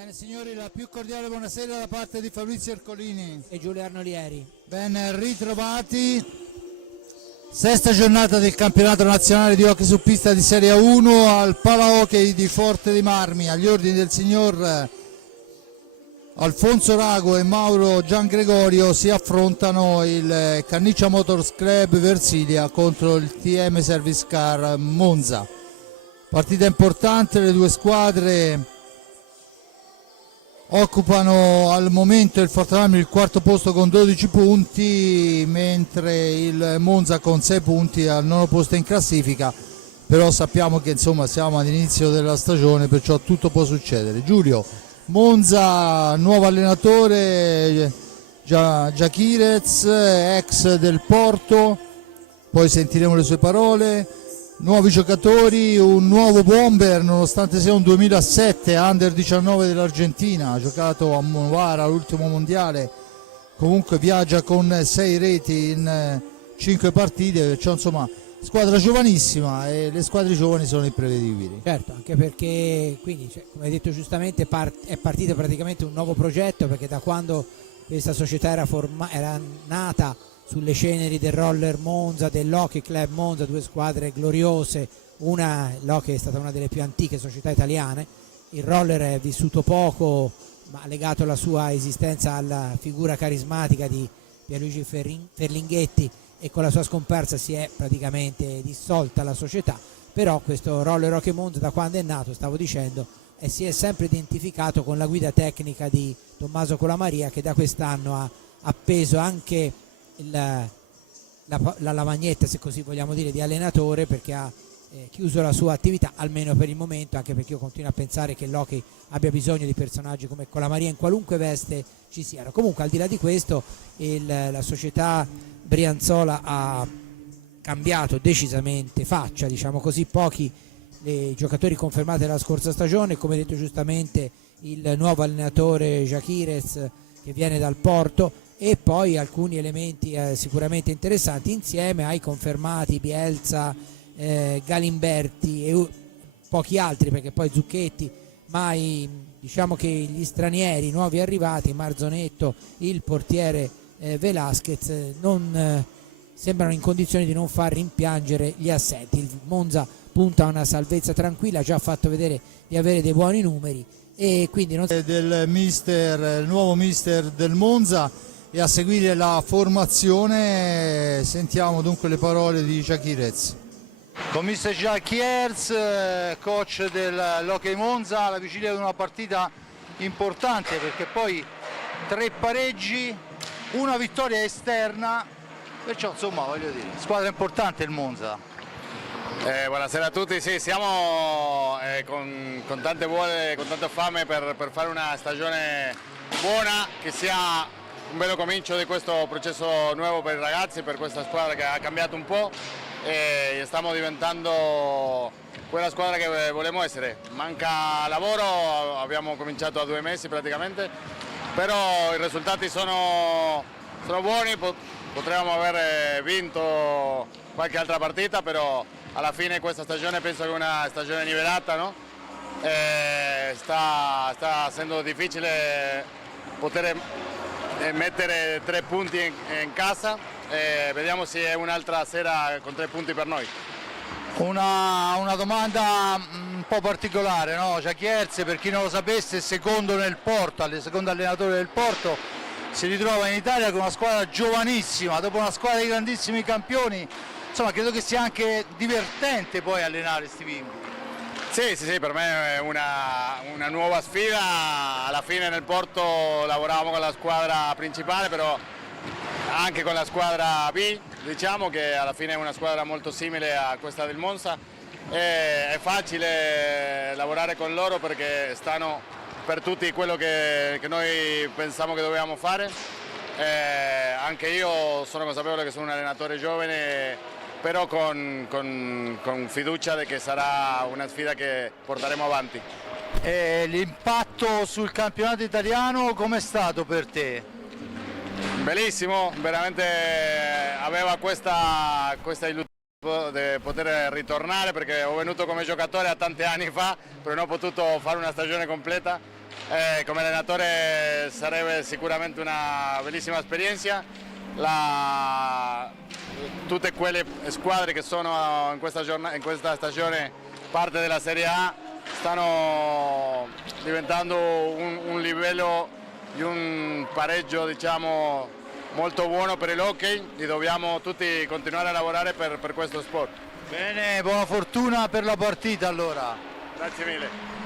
Bene signori, la più cordiale buonasera da parte di Fabrizio Ercolini e Giulio Arnolieri. Ben ritrovati. Sesta giornata del campionato nazionale di hockey su pista di Serie 1 al Pala Hockey di Forte dei Marmi, agli ordini del signor Alfonso Rago e Mauro Giangregorio. Si affrontano il Canniccia Motors Club Versilia contro il TM Service Car Monza. Partita importante, le due squadre occupano al momento il Forte dei Marmi il quarto posto con 12 punti, mentre il Monza con 6 punti al nono posto in classifica. Però sappiamo che insomma siamo all'inizio della stagione, perciò tutto può succedere. Giulio, Monza, nuovo allenatore Giakirez, ex del Porto, poi sentiremo le sue parole. Nuovi giocatori, un nuovo bomber nonostante sia un 2007 under 19 dell'Argentina, ha giocato a Novara l'ultimo mondiale, comunque viaggia con 6 reti in 5 partite, perciò insomma squadra giovanissima e le squadre giovani sono imprevedibili. Certo, anche perché quindi come hai detto giustamente è partito praticamente un nuovo progetto, perché da quando questa società era nata sulle ceneri del Roller Monza, dell'Hockey Club Monza, due squadre gloriose, l'Hockey è stata una delle più antiche società italiane, il Roller è vissuto poco ma legato la sua esistenza alla figura carismatica di Pierluigi Ferlinghetti, e con la sua scomparsa si è praticamente dissolta la società. Però questo Roller Hockey Monza, da quando è nato, stavo dicendo, si è sempre identificato con la guida tecnica di Tommaso Colamaria, che da quest'anno ha appeso anche la lavagnetta, se così vogliamo dire, di allenatore, perché ha chiuso la sua attività, almeno per il momento, anche perché io continuo a pensare che l'hockey abbia bisogno di personaggi come Colamaria in qualunque veste ci siano. Comunque, al di là di questo, la società brianzola ha cambiato decisamente faccia, diciamo così. Pochi i giocatori confermati della scorsa stagione, come detto giustamente il nuovo allenatore Giakirez che viene dal Porto, e poi alcuni elementi sicuramente interessanti insieme ai confermati Bielsa, Galimberti e pochi altri, perché poi Zucchetti, ma diciamo che gli stranieri nuovi arrivati, Marzonetto, il portiere Velasquez, non sembrano in condizioni di non far rimpiangere gli assenti. Il Monza punta a una salvezza tranquilla, ha già fatto vedere di avere dei buoni numeri, e quindi il nuovo mister del Monza. E a seguire la formazione sentiamo dunque le parole di Giakirez. Con mister Giakirez, coach dell'Hockey Monza, alla vigilia di una partita importante, perché poi 3 pareggi, una vittoria esterna, perciò insomma voglio dire, squadra importante il Monza. Buonasera a tutti, sì, siamo con tante voglie, con tanta fame per fare una stagione buona, che sia un bello comincio di questo processo nuovo per i ragazzi, per questa squadra che ha cambiato un po' e stiamo diventando quella squadra che volevamo essere. Manca lavoro, abbiamo cominciato a 2 mesi praticamente, però i risultati sono buoni, potremmo aver vinto qualche altra partita, però alla fine questa stagione penso che è una stagione nivellata, no? Sta essendo difficile poter mettere 3 punti in casa, vediamo se è un'altra sera con 3 punti per noi. Una domanda un po' particolare, no? Giakirez, per chi non lo sapesse, è secondo nel Porto, secondo allenatore del Porto, si ritrova in Italia con una squadra giovanissima, dopo una squadra di grandissimi campioni. Insomma, credo che sia anche divertente poi allenare sti bimbi. Sì, per me è una nuova sfida. Alla fine nel Porto lavoravamo con la squadra principale, però anche con la squadra B, diciamo che alla fine è una squadra molto simile a questa del Monza. È facile lavorare con loro perché stanno per tutti quello che noi pensiamo che dobbiamo fare. Anche io sono consapevole che sono un allenatore giovane, però con fiducia che sarà una sfida che porteremo avanti. L'impatto sul campionato italiano com'è stato per te? Bellissimo, veramente aveva questa illusione di poter ritornare, perché ho venuto come giocatore a tanti anni fa, però non ho potuto fare una stagione completa, come allenatore sarebbe sicuramente una bellissima esperienza. Tutte quelle squadre che sono in questa stagione parte della Serie A stanno diventando un livello di un pareggio, diciamo, molto buono per l'hockey e dobbiamo tutti continuare a lavorare per questo sport. Bene, buona fortuna per la partita allora. Grazie mille.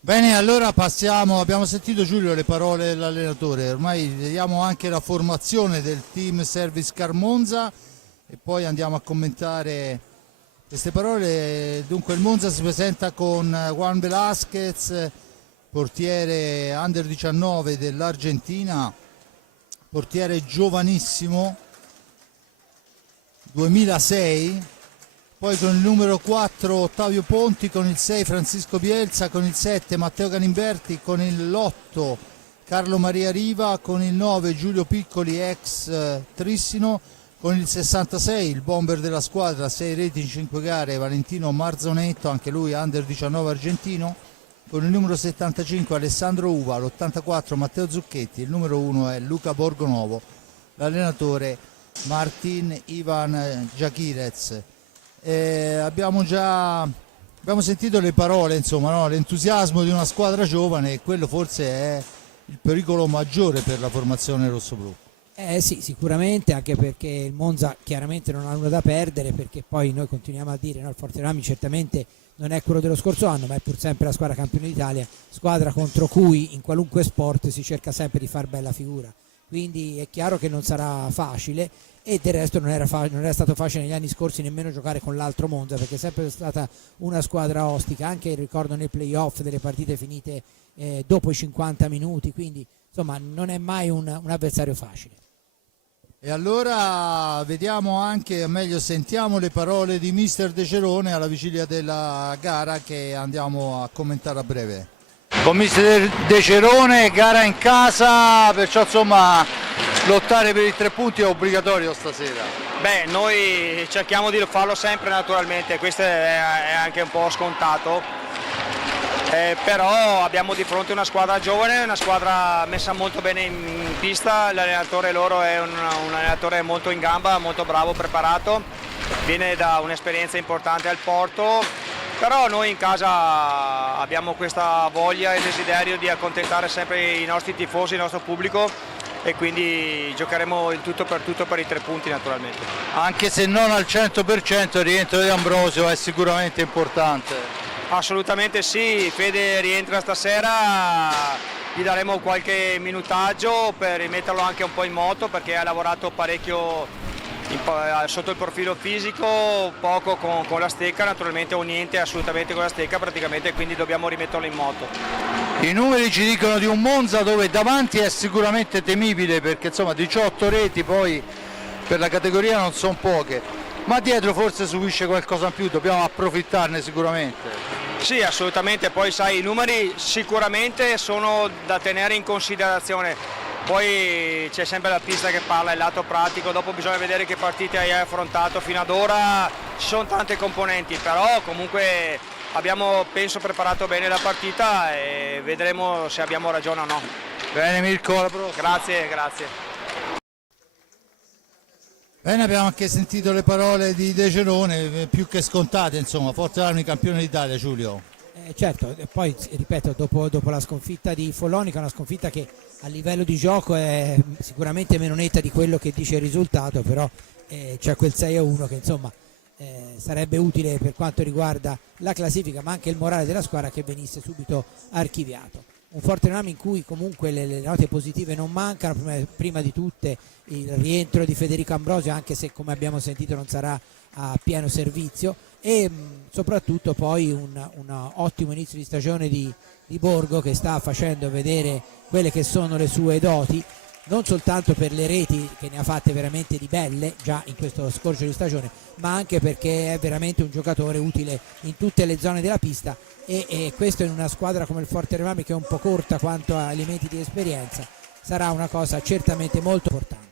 Bene, allora passiamo, abbiamo sentito Giulio le parole dell'allenatore, ormai vediamo anche la formazione del team Service Car Monza e poi andiamo a commentare queste parole. Dunque il Monza si presenta con Juan Velázquez, portiere under 19 dell'Argentina, portiere giovanissimo, 2006. Poi con il numero 4 Ottavio Ponti, con il 6 Francisco Bielsa, con il 7 Matteo Galimberti, con l'8 Carlo Maria Riva, con il 9 Giulio Piccoli ex Trissino, con il 66 il bomber della squadra, 6 reti in 5 gare Valentino Marzonetto, anche lui under 19 argentino, con il numero 75 Alessandro Uva, l'84 Matteo Zucchetti, il numero 1 è Luca Borgonovo, l'allenatore Martin Ivan Giachirez. Abbiamo sentito le parole, insomma, no? L'entusiasmo di una squadra giovane, e quello forse è il pericolo maggiore per la formazione rossoblù. Sì, sicuramente, anche perché il Monza chiaramente non ha nulla da perdere, perché poi noi continuiamo a dire, no, il Forterammi certamente non è quello dello scorso anno, ma è pur sempre la squadra campione d'Italia, squadra contro cui in qualunque sport si cerca sempre di far bella figura, quindi è chiaro che non sarà facile. E del resto non era stato facile negli anni scorsi nemmeno giocare con l'altro Monza, perché è sempre stata una squadra ostica, anche ricordo nei playoff delle partite finite dopo i 50 minuti, quindi insomma non è mai un avversario facile. E allora vediamo anche, o meglio sentiamo le parole di mister De Cerone alla vigilia della gara, che andiamo a commentare a breve. Con mister De Cerone, gara in casa, perciò insomma lottare per i 3 punti è obbligatorio stasera. Beh, noi cerchiamo di farlo sempre naturalmente, questo è anche un po' scontato, però abbiamo di fronte una squadra giovane, una squadra messa molto bene in pista, l'allenatore loro è un allenatore molto in gamba, molto bravo, preparato, viene da un'esperienza importante al Porto, però noi in casa abbiamo questa voglia e desiderio di accontentare sempre i nostri tifosi, il nostro pubblico, e quindi giocheremo il tutto per i 3 punti naturalmente. Anche se non al 100%, il rientro di Ambrosio è sicuramente importante. Assolutamente sì, Fede rientra stasera, gli daremo qualche minutaggio per rimetterlo anche un po' in moto, perché ha lavorato parecchio sotto il profilo fisico, poco con la stecca naturalmente, o niente assolutamente con la stecca praticamente, quindi dobbiamo rimetterlo in moto. I numeri ci dicono di un Monza dove davanti è sicuramente temibile, perché insomma 18 reti poi per la categoria non sono poche, ma dietro forse subisce qualcosa in più, dobbiamo approfittarne sicuramente. Sì, assolutamente, poi sai, i numeri sicuramente sono da tenere in considerazione, poi c'è sempre la pista che parla, il lato pratico, dopo bisogna vedere che partite hai affrontato fino ad ora, ci sono tante componenti, però comunque abbiamo, penso, preparato bene la partita e vedremo se abbiamo ragione o no. Bene Mirko, alla prossima. Grazie. Bene, abbiamo anche sentito le parole di De Cerone, più che scontate, insomma, Forterammi campione d'Italia, Giulio. Certo, e poi ripeto, dopo la sconfitta di Follonica, una sconfitta che a livello di gioco è sicuramente meno netta di quello che dice il risultato, però c'è quel 6-1 che insomma sarebbe utile per quanto riguarda la classifica, ma anche il morale della squadra, che venisse subito archiviato. Un Forterammi in cui comunque le note positive non mancano, prima di tutte il rientro di Federico Ambrosio, anche se come abbiamo sentito non sarà a pieno servizio, e soprattutto poi un ottimo inizio di stagione di Borgo, che sta facendo vedere quelle che sono le sue doti, non soltanto per le reti che ne ha fatte veramente di belle già in questo scorcio di stagione, ma anche perché è veramente un giocatore utile in tutte le zone della pista, e questo in una squadra come il Forterammi, che è un po' corta quanto a elementi di esperienza, sarà una cosa certamente molto importante.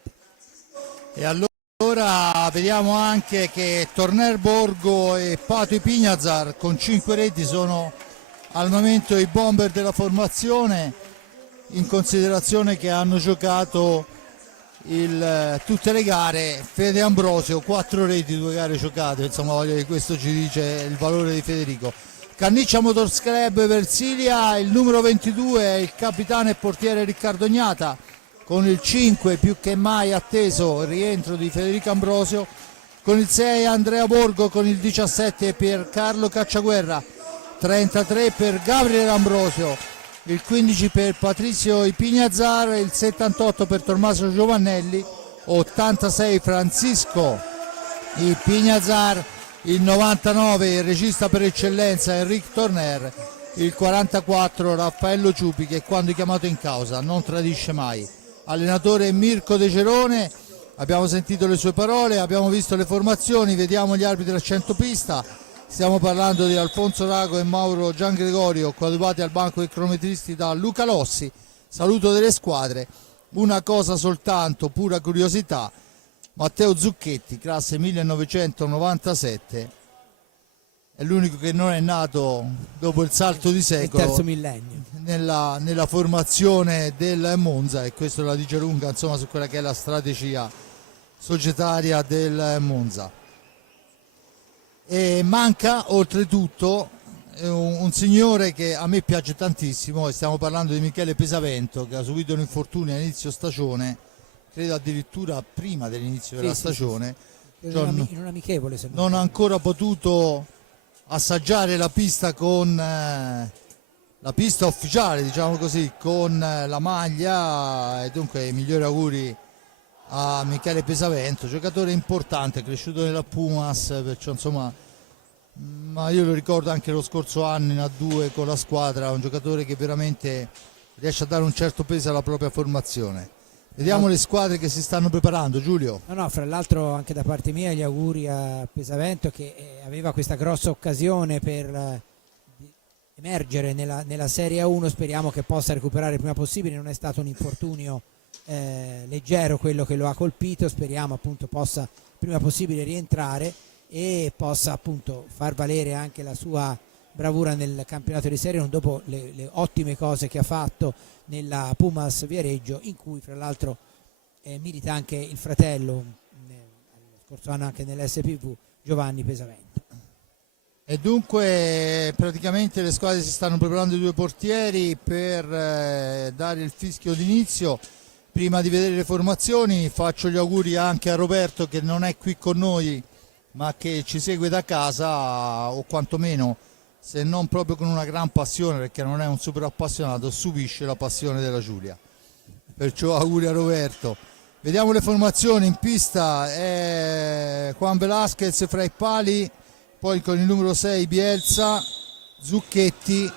E allora vediamo anche che Torner Borgo e Pato Ipignazar con 5 reti sono al momento i bomber della formazione, in considerazione che hanno giocato tutte le gare. Fede Ambrosio 4 reti, 2 gare giocate, insomma questo ci dice il valore di Federico. Canniccia Motors Club Versilia, il numero 22 è il capitano e portiere Riccardo Gnata, con il 5 più che mai atteso il rientro di Federico Ambrosio, con il 6 Andrea Borgo, con il 17 Piercarlo Cacciaguerra, 33 per Gabriele Ambrosio, il 15 per Patrizio Ipignazar, il 78 per Tommaso Giovannelli, 86 Francisco Ipignazar, il 99 il regista per eccellenza Enric Torner, il 44 Raffaello Ciupi, che quando chiamato in causa non tradisce mai. Allenatore Mirko De Cerone, abbiamo sentito le sue parole, abbiamo visto le formazioni, vediamo gli arbitri al centropista. Stiamo parlando di Alfonso Rago e Mauro Giangregorio, coadiuvati al banco dei cronometristi da Luca Lossi. Saluto delle squadre, una cosa soltanto, pura curiosità: Matteo Zucchetti, classe 1997, è l'unico che non è nato dopo il salto di secolo, il terzo millennio, nella formazione del Monza, e questo la dice lunga, insomma, su quella che è la strategia societaria del Monza. E manca oltretutto un signore che a me piace tantissimo, e stiamo parlando di Michele Pesavento, che ha subito un infortunio a inizio stagione, credo addirittura prima dell'inizio della stagione. Sì. In un amichevole, se non ha ancora potuto assaggiare la pista con la pista ufficiale, diciamo così, con la maglia, e dunque i migliori auguri a Michele Pesavento, giocatore importante, cresciuto nella Pumas, perciò insomma, ma io lo ricordo anche lo scorso anno in A2 con la squadra, un giocatore che veramente riesce a dare un certo peso alla propria formazione. Vediamo le squadre che si stanno preparando, Giulio. No, fra l'altro anche da parte mia gli auguri a Pesavento, che aveva questa grossa occasione per emergere nella Serie A1, speriamo che possa recuperare il prima possibile. Non è stato un infortunio leggero quello che lo ha colpito, speriamo appunto possa il prima possibile rientrare e possa appunto far valere anche la sua bravura nel campionato di Serie 1 dopo le ottime cose che ha fatto nella Pumas Viareggio, in cui fra l'altro milita anche il fratello, lo scorso anno anche nell'SPV, Giovanni Pesavento. E dunque praticamente le squadre si stanno preparando, i 2 portieri, per dare il fischio d'inizio. Prima di vedere le formazioni faccio gli auguri anche a Roberto, che non è qui con noi ma che ci segue da casa, o quantomeno, se non proprio con una gran passione, perché non è un super appassionato, subisce la passione della Giulia. Perciò auguri a Roberto. Vediamo le formazioni. In pista è Juan Velasquez fra i pali, poi con il numero 6 Bielsa, Zucchetti,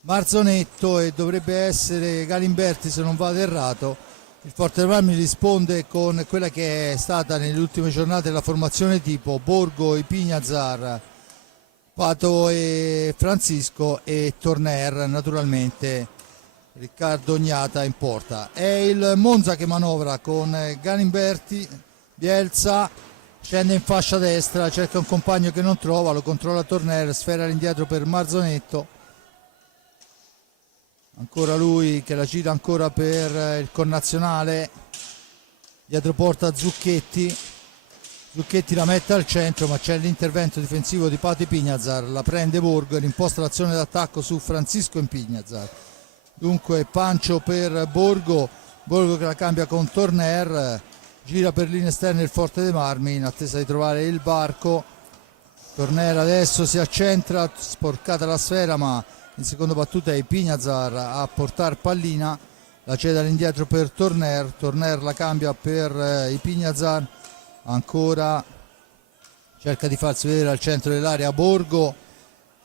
Marzonetto e dovrebbe essere Galimberti, se non vado errato. Il Forte dei Marmi risponde con quella che è stata nelle ultime giornate la formazione tipo: Borgo, Ipignazar, Pato e Francisco, e Torner, naturalmente Riccardo Gnata in porta. È il Monza che manovra con Galimberti, Bielsa, scende in fascia destra, cerca un compagno che non trova, lo controlla Torner, sfera all'indietro per Marzonetto, ancora lui che la gira ancora per il connazionale, dietro porta Zucchetti, Zucchetti la mette al centro, ma c'è l'intervento difensivo di Pato Ipignazar, la prende Borgo e imposta l'azione d'attacco su Francisco Ipignazar. Dunque Pancio per Borgo, Borgo che la cambia con Torner, gira per linee esterne il Forte dei Marmi in attesa di trovare il varco. Torner adesso si accentra, sporcata la sfera, ma in seconda battuta è Ipignazar a portare pallina, la cede all'indietro per Torner, Torner la cambia per Ipignazar, ancora cerca di farsi vedere al centro dell'area Borgo,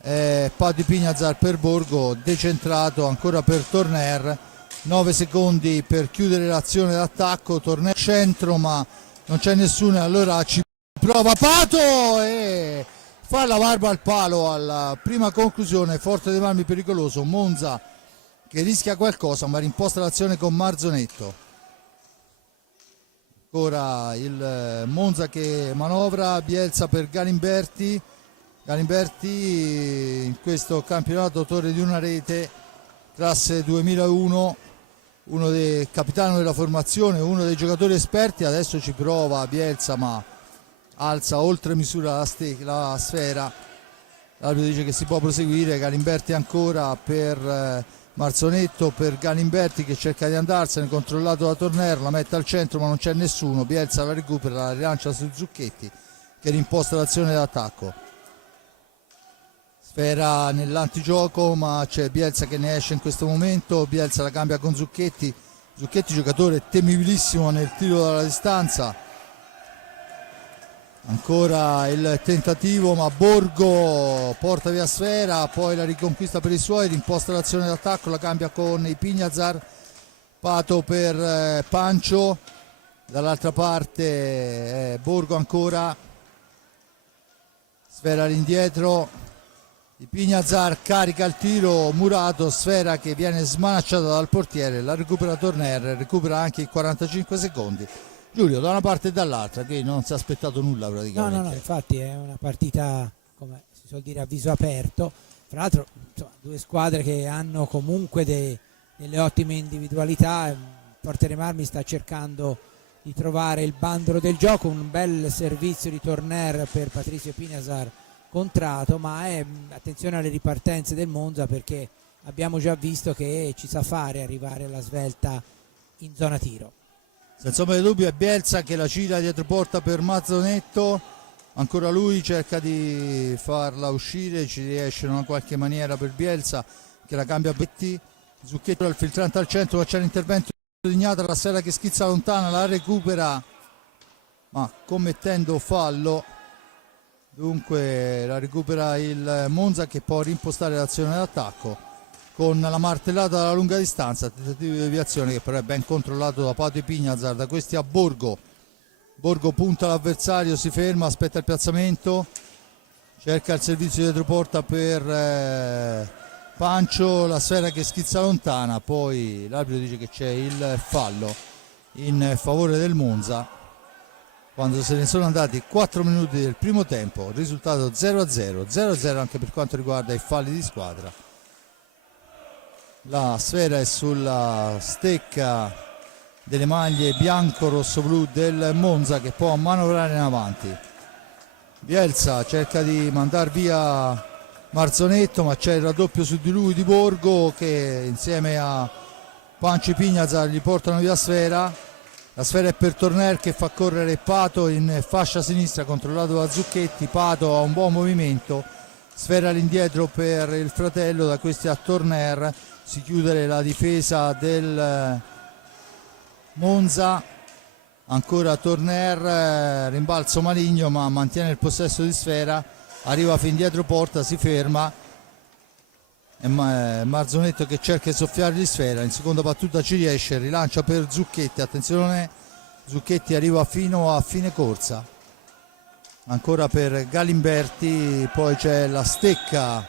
Pato Ipignazar per Borgo, decentrato ancora per Torner, 9 secondi per chiudere l'azione d'attacco, Torner centro ma non c'è nessuno, allora ci prova Pato e fa la barba al palo alla prima conclusione. Forte dei Marmi pericoloso, Monza che rischia qualcosa ma rimposta l'azione con Marzonetto. Ancora il Monza che manovra, Bielsa per Galimberti, Galimberti in questo campionato autore di una rete, classe 2001, uno dei capitano della formazione, uno dei giocatori esperti. Adesso ci prova Bielsa, ma alza oltre misura la sfera. L'arbitro dice che si può proseguire. Galimberti ancora per Marzonetto, per Galimberti che cerca di andarsene, controllato da Torner, la mette al centro ma non c'è nessuno. Bielsa la recupera, la rilancia su Zucchetti che rimposta l'azione d'attacco. Sfera nell'antigioco, ma c'è Bielsa che ne esce in questo momento. Bielsa la cambia con Zucchetti. Zucchetti giocatore temibilissimo nel tiro dalla distanza. Ancora il tentativo, ma Borgo porta via sfera, poi la riconquista per i suoi, rimposta l'azione d'attacco, la cambia con i Pignazar. Pato per Pancio, dall'altra parte Borgo ancora, sfera all'indietro. I Pignazar carica il tiro, Murato, sfera che viene smanacciata dal portiere, la recupera Torner, recupera anche i 45 secondi. Giulio, da una parte e dall'altra, che non si è aspettato nulla praticamente. No, infatti è una partita, come si suol dire, a viso aperto. Tra l'altro, insomma, due squadre che hanno comunque delle ottime individualità. Forte Marmi sta cercando di trovare il bandolo del gioco, un bel servizio di Torner per Patrizio Pignazar contrato, ma attenzione alle ripartenze del Monza, perché abbiamo già visto che ci sa fare arrivare alla svelta in zona tiro. Senza ombra di dubbio è Bielsa che la gira dietro porta per Mazzonetto, ancora lui cerca di farla uscire, ci riesce in una qualche maniera per Bielsa che la cambia a Betti. Zucchetti al filtrante al centro, ma c'è l'intervento di Ignata, la sfera che schizza lontana, la recupera ma commettendo fallo. Dunque la recupera il Monza che può rimpostare l'azione d'attacco con la martellata dalla lunga distanza, tentativo di deviazione che però è ben controllato da Pato e Pignazar, da questi a Borgo. Borgo punta l'avversario, si ferma, aspetta il piazzamento, cerca il servizio dietro porta per Pancio, la sfera che schizza lontana, poi l'arbitro dice che c'è il fallo in favore del Monza. Quando se ne sono andati 4 minuti del primo tempo, risultato 0-0, 0-0 anche per quanto riguarda i falli di squadra. La sfera è sulla stecca delle maglie bianco-rosso-blu del Monza che può manovrare in avanti. Bielsa cerca di mandare via Marzonetto, ma c'è il raddoppio su di lui di Borgo che insieme a Panci e Pignazar gli portano via sfera. La sfera è per Torner che fa correre Pato in fascia sinistra, controllato da Zucchetti. Pato ha un buon movimento, sfera all'indietro per il fratello, da questi a Torner. Si chiude la difesa del Monza, ancora Torner, rimbalzo maligno ma mantiene il possesso di sfera, arriva fin dietro porta, si ferma. È Marzonetto che cerca di soffiare di sfera, in seconda battuta ci riesce, rilancia per Zucchetti, attenzione, Zucchetti arriva fino a fine corsa, ancora per Galimberti, poi c'è la stecca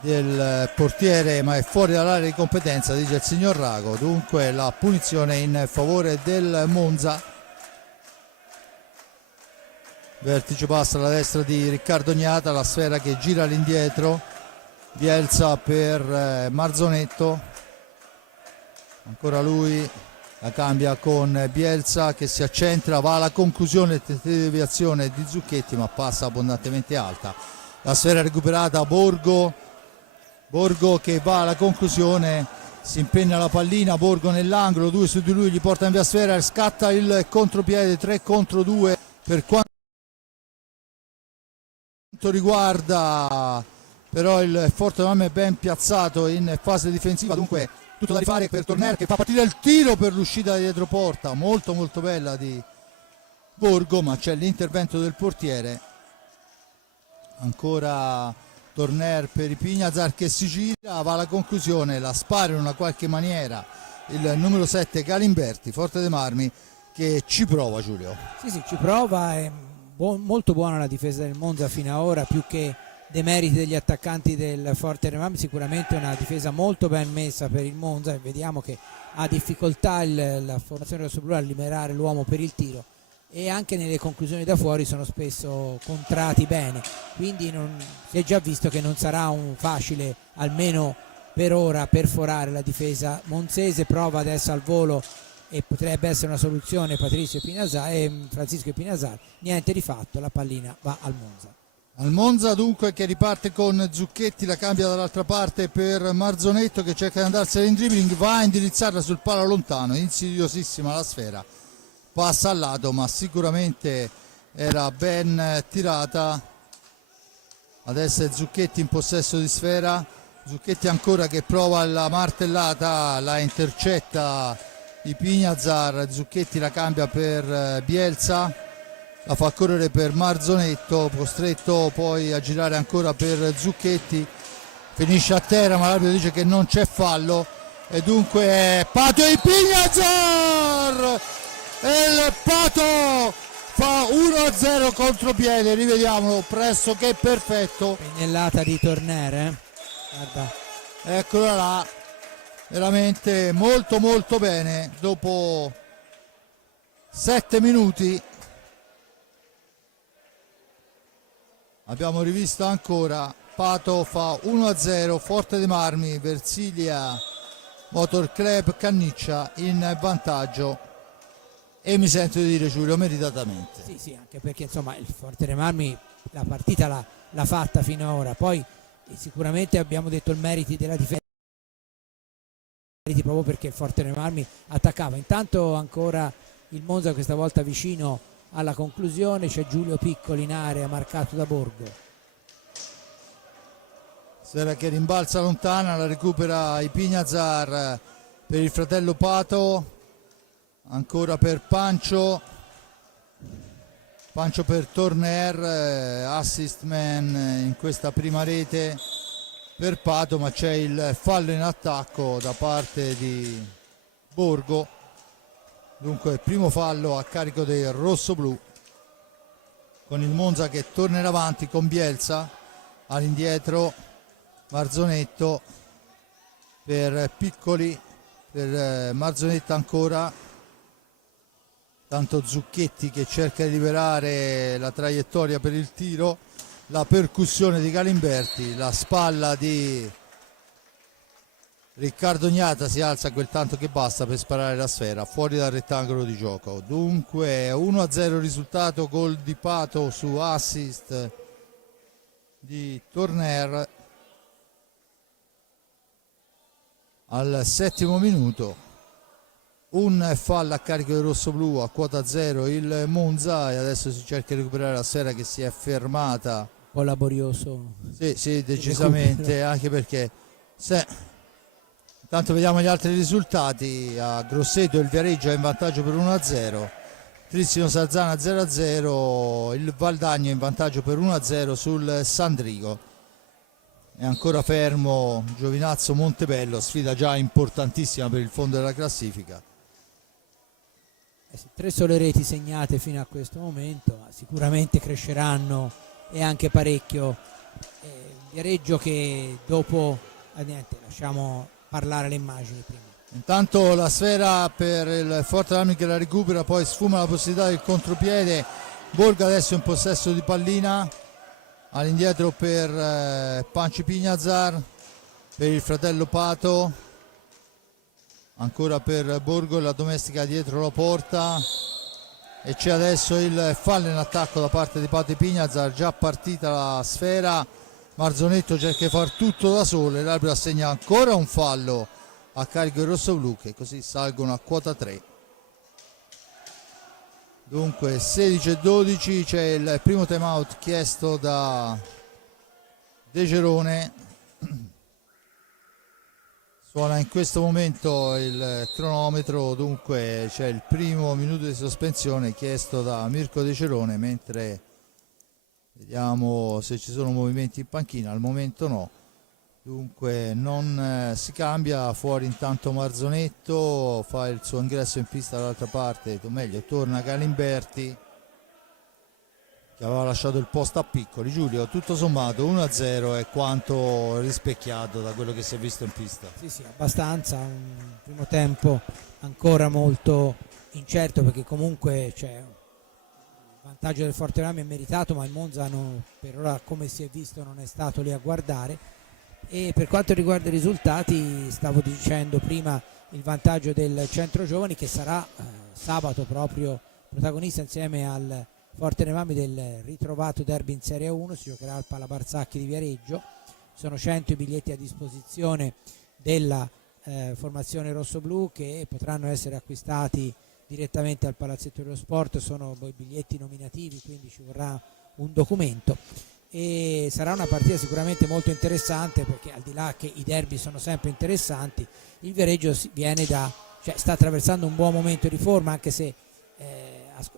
del portiere ma è fuori dall'area di competenza, dice il signor Rago, dunque la punizione in favore del Monza. Vertice passa alla destra di Riccardo Gnata, la sfera che gira all'indietro, Bielsa per Marzonetto, ancora lui, la cambia con Bielsa che si accentra, va alla conclusione, tentativo di deviazione di Zucchetti ma passa abbondantemente alta, la sfera recuperata, Borgo che va alla conclusione, si impenna la pallina, Borgo nell'angolo, 2 su di lui, gli porta in via sfera, scatta il contropiede, 3 contro 2 per quanto riguarda, però il Forte Marmi è ben piazzato in fase difensiva, dunque tutto da rifare per Torner che fa partire il tiro per l'uscita dietro porta, molto molto bella di Borgo, ma c'è l'intervento del portiere. Ancora Torner per i Pignazar che si gira, va alla conclusione, la spara in una qualche maniera il numero 7 Galimberti, Forte dei Marmi che ci prova. Giulio. Sì, ci prova, è molto buona la difesa del Monza fino ad ora, più che dei meriti degli attaccanti del Forte dei Marmi, sicuramente una difesa molto ben messa per il Monza, e vediamo che ha difficoltà la formazione rossoblu a liberare l'uomo per il tiro, e anche nelle conclusioni da fuori sono spesso contrati bene, quindi si è già visto che non sarà un facile, almeno per ora, perforare la difesa monzese. Prova adesso al volo e potrebbe essere una soluzione Francisco Epinasar, niente di fatto, la pallina va al Monza. Al Monza dunque, che riparte con Zucchetti, la cambia dall'altra parte per Marzonetto che cerca di andarsene in dribbling, va a indirizzarla sul palo lontano, insidiosissima la sfera, passa al lato ma sicuramente era ben tirata. Adesso è Zucchetti in possesso di sfera, Zucchetti ancora che prova la martellata, la intercetta Ipinazar, Zucchetti la cambia per Bielsa, la fa correre per Marzonetto, costretto poi a girare ancora per Zucchetti, finisce a terra ma l'arbitro dice che non c'è fallo e dunque è Pato Ipinazar e il Pato fa 1-0 contropiede, rivediamolo, pressoché perfetto. Pennellata di Torner, guarda. Eccola là, veramente molto molto bene, dopo 7 minuti abbiamo rivisto ancora. Pato fa 1-0, Forte dei Marmi, Versilia Motor Club Canniccia in vantaggio, e mi sento di dire, Giulio, meritatamente. Sì, anche perché insomma il Forte dei Marmi la partita l'ha fatta fino ad ora, poi sicuramente abbiamo detto il meriti della difesa proprio perché il Forte dei Marmi attaccava. Intanto ancora il Monza questa volta vicino alla conclusione, c'è Giulio Piccoli in area marcato da Borgo. Sfera che rimbalza lontana, la recupera Ipinazar per il fratello Pato, ancora per Pancio per Torner, assist man in questa prima rete per Pato, ma c'è il fallo in attacco da parte di Borgo, dunque primo fallo a carico dei rossoblù, con il Monza che tornerà avanti con Bielsa, all'indietro Marzonetto per Piccoli, per Marzonetto ancora, tanto Zucchetti che cerca di liberare la traiettoria per il tiro, la percussione di Galimberti, la spalla di Riccardo Gnata, si alza quel tanto che basta per sparare la sfera fuori dal rettangolo di gioco. Dunque 1-0 risultato, gol di Pato su assist di Torner al 7° minuto. Un fallo a carico del rossoblù, a quota 0 il Monza, e adesso si cerca di recuperare la sfera che si è fermata. Un po' laborioso. Sì, decisamente, anche perché intanto vediamo gli altri risultati. A Grosseto il Viareggio è in vantaggio per 1-0, Trissino Sarzana 0-0, il Valdagno in vantaggio per 1-0 sul Sandrigo. È ancora fermo Giovinazzo Montebello, sfida già importantissima per il fondo della classifica. 3 sole reti segnate fino a questo momento, ma sicuramente cresceranno e anche parecchio. Viareggio che dopo niente, lasciamo parlare le immagini prima. Intanto la sfera per il Forte dei Marmi che la recupera, poi sfuma la possibilità del contropiede. Borgo adesso in possesso di pallina, all'indietro per Panci Pignazar, per il fratello Pato, ancora per Borgo, la domestica dietro la porta, e c'è adesso il fallo in attacco da parte di Pato Pignazar, già partita la sfera. Marzonetto cerca di far tutto da solo e l'arbitro assegna ancora un fallo a carico del rossoblù, che così salgono a quota 3. Dunque 16-12, c'è il primo time out chiesto da De Gerone. Suona in questo momento il cronometro, dunque c'è il primo minuto di sospensione chiesto da Mirko De Cerone, mentre vediamo se ci sono movimenti in panchina. Al momento no, dunque non si cambia. Fuori intanto Marzonetto fa il suo ingresso in pista dall'altra parte, o meglio torna Galimberti che aveva lasciato il posto a Piccoli. Giulio, tutto sommato 1-0 è quanto rispecchiato da quello che si è visto in pista. Sì, abbastanza, un primo tempo ancora molto incerto, perché comunque c'è vantaggio del Fortebrami è meritato, ma il Monza per ora, come si è visto, non è stato lì a guardare. E per quanto riguarda i risultati, stavo dicendo prima il vantaggio del Centro Giovani, che sarà sabato proprio protagonista insieme al Fortebrami del ritrovato derby in Serie 1. Si giocherà al Palabarzacchi di Viareggio. Sono 100 i biglietti a disposizione della formazione rossoblu, che potranno essere acquistati direttamente al Palazzetto dello Sport. Sono i biglietti nominativi, quindi ci vorrà un documento, e sarà una partita sicuramente molto interessante, perché al di là che i derby sono sempre interessanti, il Viareggio sta attraversando un buon momento di forma, anche se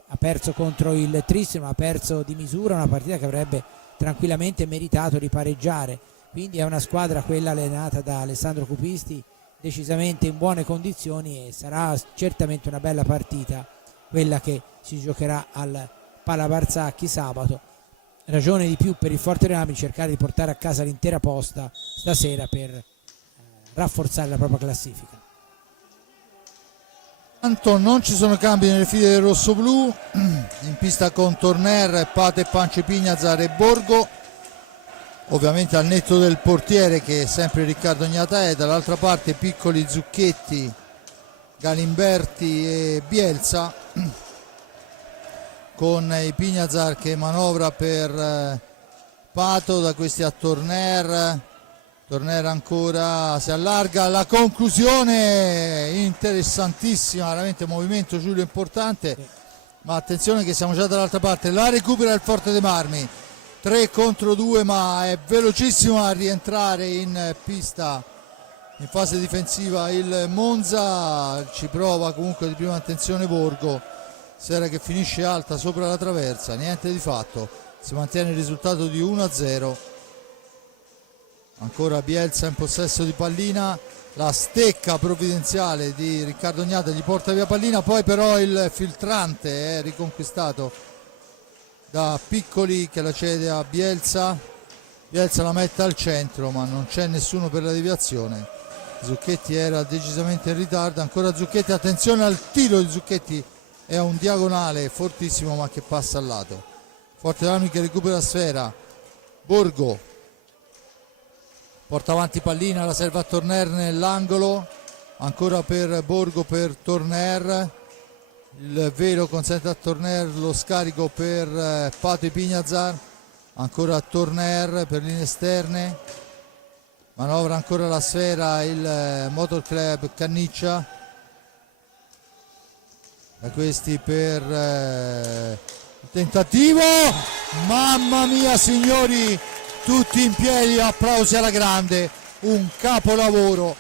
ha perso contro il Trissimo, ha perso di misura, una partita che avrebbe tranquillamente meritato di pareggiare. Quindi è una squadra, quella allenata da Alessandro Cupisti, decisamente in buone condizioni, e sarà certamente una bella partita quella che si giocherà al Palabarzacchi sabato. Ragione di più per il Fortebrami cercare di portare a casa l'intera posta stasera per rafforzare la propria classifica. Tanto non ci sono cambi nelle file del rossoblu, in pista con Torner, Pate, Pance, Pignazar e Borgo, ovviamente al netto del portiere che è sempre Riccardo Gnata, dall'altra parte Piccoli, Zucchetti, Galimberti e Bielsa, con i Pignazar che manovra per Pato, da questi a Torner ancora si allarga, la conclusione interessantissima, veramente movimento Giulio importante, ma attenzione che siamo già dall'altra parte, la recupera il Forte dei Marmi, 3 contro 2, ma è velocissimo a rientrare in pista in fase difensiva il Monza. Ci prova comunque di prima attenzione Borgo, Sera che finisce alta sopra la traversa, niente di fatto, si mantiene il risultato di 1-0. Ancora Bielsa in possesso di pallina, la stecca provvidenziale di Riccardo Gnata gli porta via pallina, poi però il filtrante è riconquistato da Piccoli che la cede a Bielsa. Bielsa la mette al centro, ma non c'è nessuno per la deviazione. Zucchetti era decisamente in ritardo, ancora Zucchetti, attenzione al tiro di Zucchetti, è un diagonale fortissimo ma che passa al lato. Fortebrami che recupera la sfera, Borgo porta avanti pallina, la serve a Torner nell'angolo, ancora per Borgo, per Torner, il velo consente a Torner lo scarico per Pato e Pignazar, ancora a Torner per linee esterne, manovra ancora la sfera il Motor Club Canniccia, da questi per il tentativo, mamma mia signori, tutti in piedi, applausi alla grande, un capolavoro,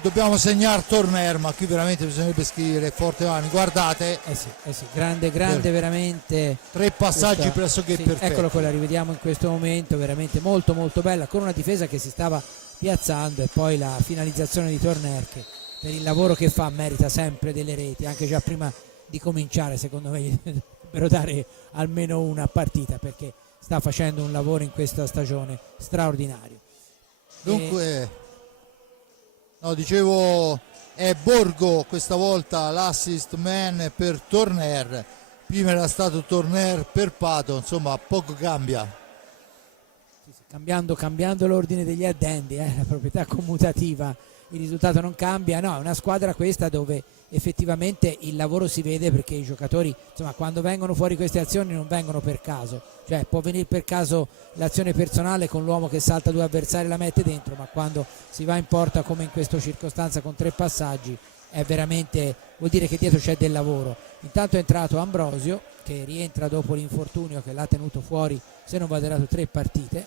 dobbiamo segnare Torner, ma qui veramente bisognerebbe scrivere Fortebrami, guardate, sì, grande veramente, 3 passaggi pressoché perfetti. Eccolo qua, la rivediamo in questo momento, veramente molto molto bella, con una difesa che si stava piazzando, e poi la finalizzazione di Torner che per il lavoro che fa merita sempre delle reti, anche già prima di cominciare secondo me gli dovrebbero dare almeno una partita, perché sta facendo un lavoro in questa stagione straordinario. Dunque, dicevo, è Borgo questa volta l'assist man per Torner, prima era stato Torner per Pato, insomma poco cambia. Cambiando l'ordine degli addendi, la proprietà commutativa, il risultato non cambia. No, è una squadra questa dove effettivamente il lavoro si vede, perché i giocatori, insomma, quando vengono fuori queste azioni non vengono per caso, cioè può venire per caso l'azione personale con l'uomo che salta 2 avversari e la mette dentro, ma quando si va in porta come in questa circostanza con 3 passaggi è veramente, vuol dire che dietro c'è del lavoro. Intanto è entrato Ambrosio che rientra dopo l'infortunio che l'ha tenuto fuori, se non vado errato, 3 partite,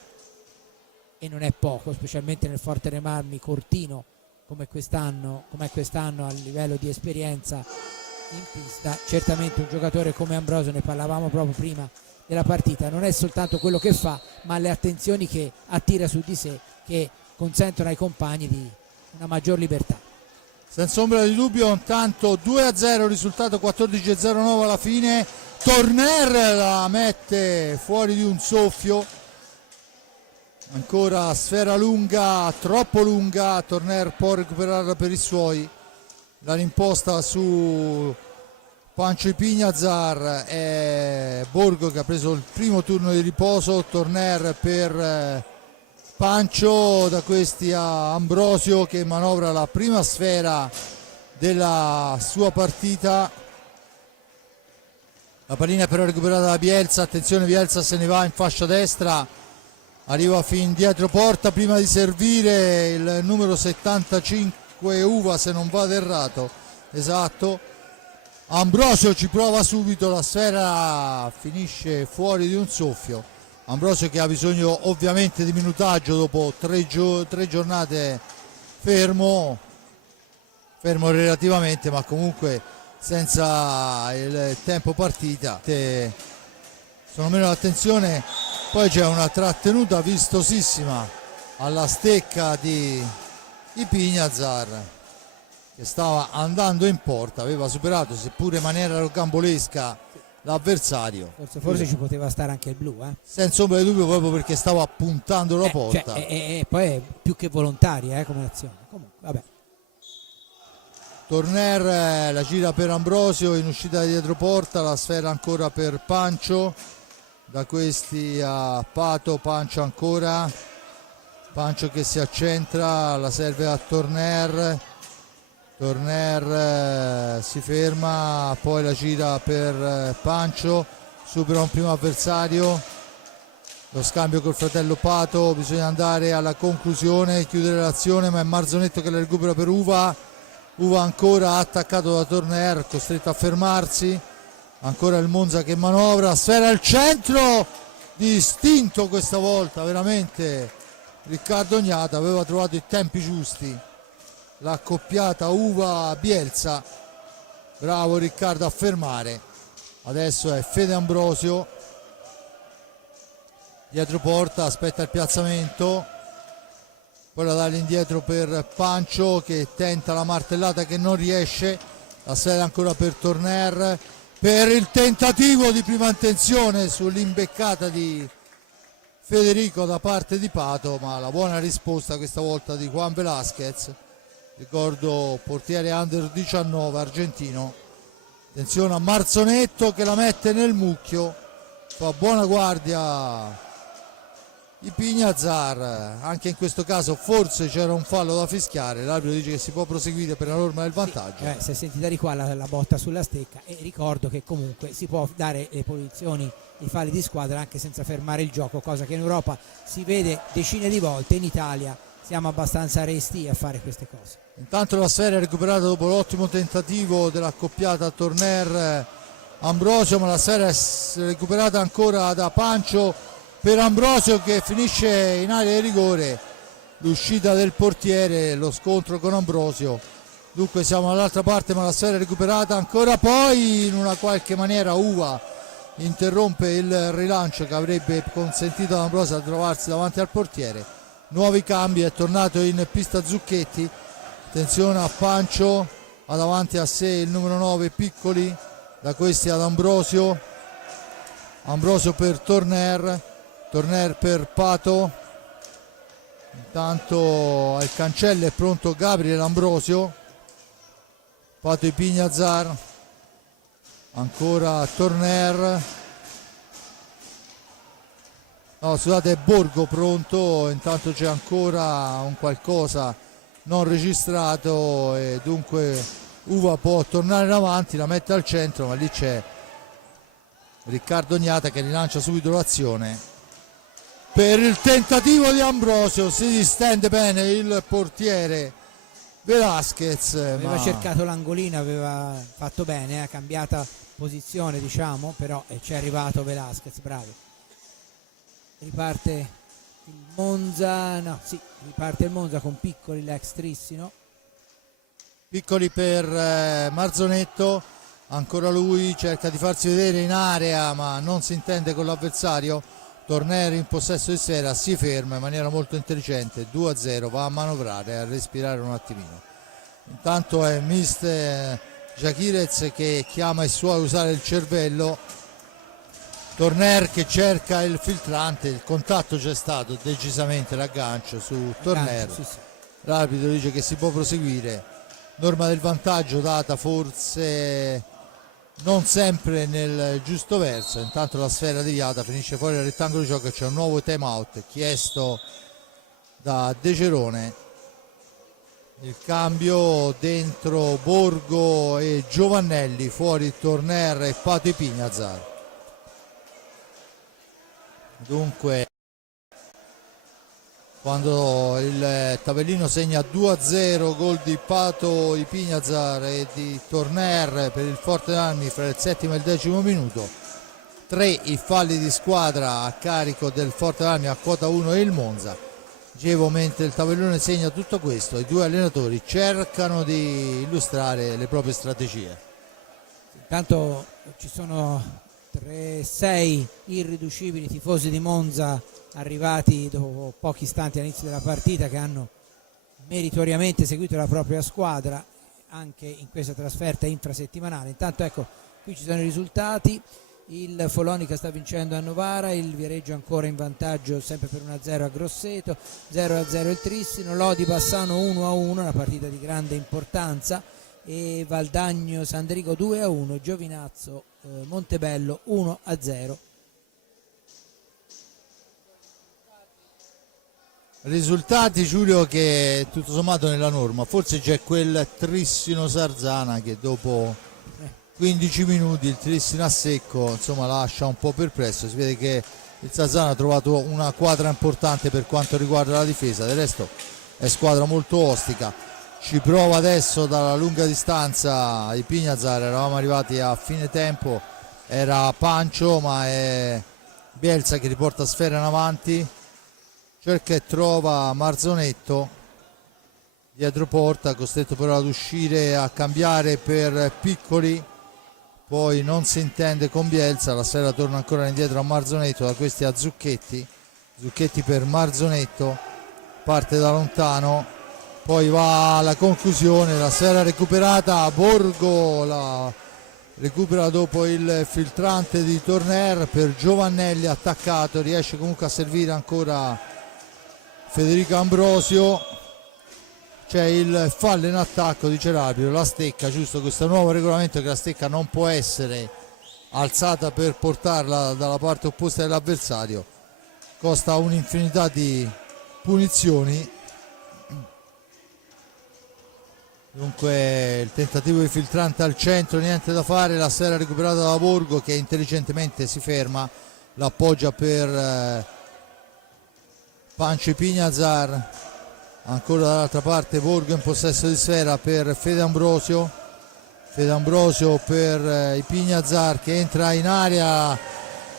e non è poco, specialmente nel Forte dei Marmi cortino come quest'anno a livello di esperienza in pista. Certamente un giocatore come Ambrosio, ne parlavamo proprio prima della partita, non è soltanto quello che fa, ma le attenzioni che attira su di sé, che consentono ai compagni di una maggior libertà. Senza ombra di dubbio, intanto 2-0 risultato, 14:09 alla fine. Torner la mette fuori di un soffio, ancora sfera lunga, troppo lunga, Torner può recuperarla per i suoi, la rimposta su Pancio Ipignazar e Borgo che ha preso il primo turno di riposo, Torner per Pancio, da questi a Ambrosio che manovra la prima sfera della sua partita. La pallina è però recuperata da Bielsa, attenzione, Bielsa se ne va in fascia destra, arriva fin dietro porta prima di servire il numero 75 Uva, se non vado errato, esatto. Ambrosio ci prova subito, la sfera finisce fuori di un soffio. Ambrosio che ha bisogno ovviamente di minutaggio dopo tre giornate fermo relativamente, ma comunque senza il tempo partita sono meno l'attenzione. Poi c'è una trattenuta vistosissima alla stecca di Ipignazar che stava andando in porta, aveva superato seppure in maniera rocambolesca l'avversario. Forse ci poteva stare anche il blu, senza ombra di dubbio, proprio perché stava puntando la porta. Poi è più che volontaria come azione. Comunque, vabbè. Torner la gira per Ambrosio in uscita di dietro porta, la sfera ancora per Pancio, da questi a Pato, Pancio ancora, Pancio che si accentra, la serve a Torner, Torner si ferma, poi la gira per Pancio, supera un primo avversario, lo scambio col fratello Pato, bisogna andare alla conclusione, chiudere l'azione, ma è Marzonetto che la recupera per Uva. Uva ancora attaccato da Torner, costretto a fermarsi, ancora il Monza che manovra, sfera al centro, distinto questa volta, veramente Riccardo Ognata aveva trovato i tempi giusti, l'accoppiata Uva-Bielsa, bravo Riccardo a fermare. Adesso è Fede Ambrosio, dietro porta, aspetta il piazzamento, poi la dà all'indietro per Pancio che tenta la martellata che non riesce, la sfera ancora per Torner, per il tentativo di prima intenzione sull'imbeccata di Federico da parte di Pato, ma la buona risposta questa volta di Juan Velasquez, ricordo portiere under 19 argentino. Attenzione a Marzonetto che la mette nel mucchio, fa buona guardia Ipignazar, anche in questo caso forse c'era un fallo da fischiare, l'arbitro dice che si può proseguire per la norma del vantaggio. Sì, si è sentita di qua la botta sulla stecca, e ricordo che comunque si può dare le posizioni, i falli di squadra anche senza fermare il gioco, cosa che in Europa si vede decine di volte, in Italia siamo abbastanza resti a fare queste cose. Intanto la sfera è recuperata dopo l'ottimo tentativo dell'accoppiata Torner Ambrosio, ma la sfera è recuperata ancora da Pancio per Ambrosio che finisce in area di rigore, l'uscita del portiere, lo scontro con Ambrosio, dunque siamo dall'altra parte, ma la sfera è recuperata ancora, poi in una qualche maniera Uva interrompe il rilancio che avrebbe consentito ad Ambrosio di trovarsi davanti al portiere. Nuovi cambi, è tornato in pista Zucchetti, attenzione a Pancio, ha davanti a sé il numero 9 Piccoli, da questi ad Ambrosio, Ambrosio per Torner, Torner per Pato, intanto al cancello è pronto Gabriele Ambrosio, Pato Ipignazar, ancora Torner, no scusate, è Borgo pronto, intanto c'è ancora un qualcosa non registrato e dunque Uva può tornare in avanti, la mette al centro, ma lì c'è Riccardo Ognata che rilancia subito l'azione. Per il tentativo di Ambrosio si distende bene il portiere Velasquez, aveva cercato l'angolino, aveva fatto bene, ha cambiata posizione diciamo, però ci è arrivato Velasquez, bravo. Riparte il Monza, riparte il Monza con Piccoli, l'ex Trissino. Piccoli per Marzonetto, ancora lui cerca di farsi vedere in area ma non si intende con l'avversario. Torner in possesso di sfera, si ferma in maniera molto intelligente, 2-0, va a manovrare, a respirare un attimino. Intanto è mister Jakirez che chiama i suoi a usare il cervello, Torner che cerca il filtrante, il contatto c'è stato decisamente, l'aggancio su Torner, Sì. L'arbitro dice che si può proseguire, norma del vantaggio data forse non sempre nel giusto verso. Intanto la sfera deviata finisce fuori dal rettangolo di gioco, c'è un nuovo time out chiesto da De Cerone. Il cambio dentro Borgo e Giovannelli, fuori Torner e Pato Ipignazar. Dunque, quando il tabellino segna 2-0, gol di Pato Ipignazar e di Torner per il Forte Armi fra il 7° e il 10° minuto. 3 i falli di squadra a carico del Forte Armi a quota 1 e il Monza. Dicevo, mentre il tabellone segna tutto questo, i due allenatori cercano di illustrare le proprie strategie. Intanto ci sono 6 irriducibili tifosi di Monza arrivati dopo pochi istanti all'inizio della partita, che hanno meritoriamente seguito la propria squadra anche in questa trasferta infrasettimanale. Intanto ecco, qui ci sono i risultati: il Follonica sta vincendo a Novara, il Viareggio ancora in vantaggio sempre per 1-0 a Grosseto, 0-0 il Trissino, Lodi Bassano 1-1, una partita di grande importanza, e Valdagno Sandrigo 2-1, Giovinazzo Montebello 1-0. Risultati, Giulio, che tutto sommato nella norma. Forse c'è quel Trissino Sarzana che dopo 15 minuti, il Trissino a secco, insomma, lascia un po' perplesso. Si vede che il Sarzana ha trovato una quadra importante per quanto riguarda la difesa, del resto è squadra molto ostica. Ci prova adesso dalla lunga distanza Ipignazar, eravamo arrivati a fine tempo, era Pancio, ma è Bielsa che riporta sfera in avanti, cerca e trova Marzonetto dietro porta, costretto però ad uscire a cambiare per Piccoli, poi non si intende con Bielsa, la sfera torna ancora indietro a Marzonetto, da questi a Zucchetti per Marzonetto, parte da lontano, poi va alla conclusione, la sfera recuperata, Borgo la recupera dopo il filtrante di Torner per Giovannelli, attaccato, riesce comunque a servire ancora Federico Ambrosio. C'è il fallo in attacco, dice l'arbitro, la stecca, giusto, questo nuovo regolamento che la stecca non può essere alzata per portarla dalla parte opposta dell'avversario, costa un'infinità di punizioni. Dunque il tentativo di filtrante al centro, niente da fare, la sfera recuperata da Borgo che intelligentemente si ferma, l'appoggia per Pancio Ipignazar, ancora dall'altra parte Borgo in possesso di sfera per Fede Ambrosio per Ipignazar che entra in area,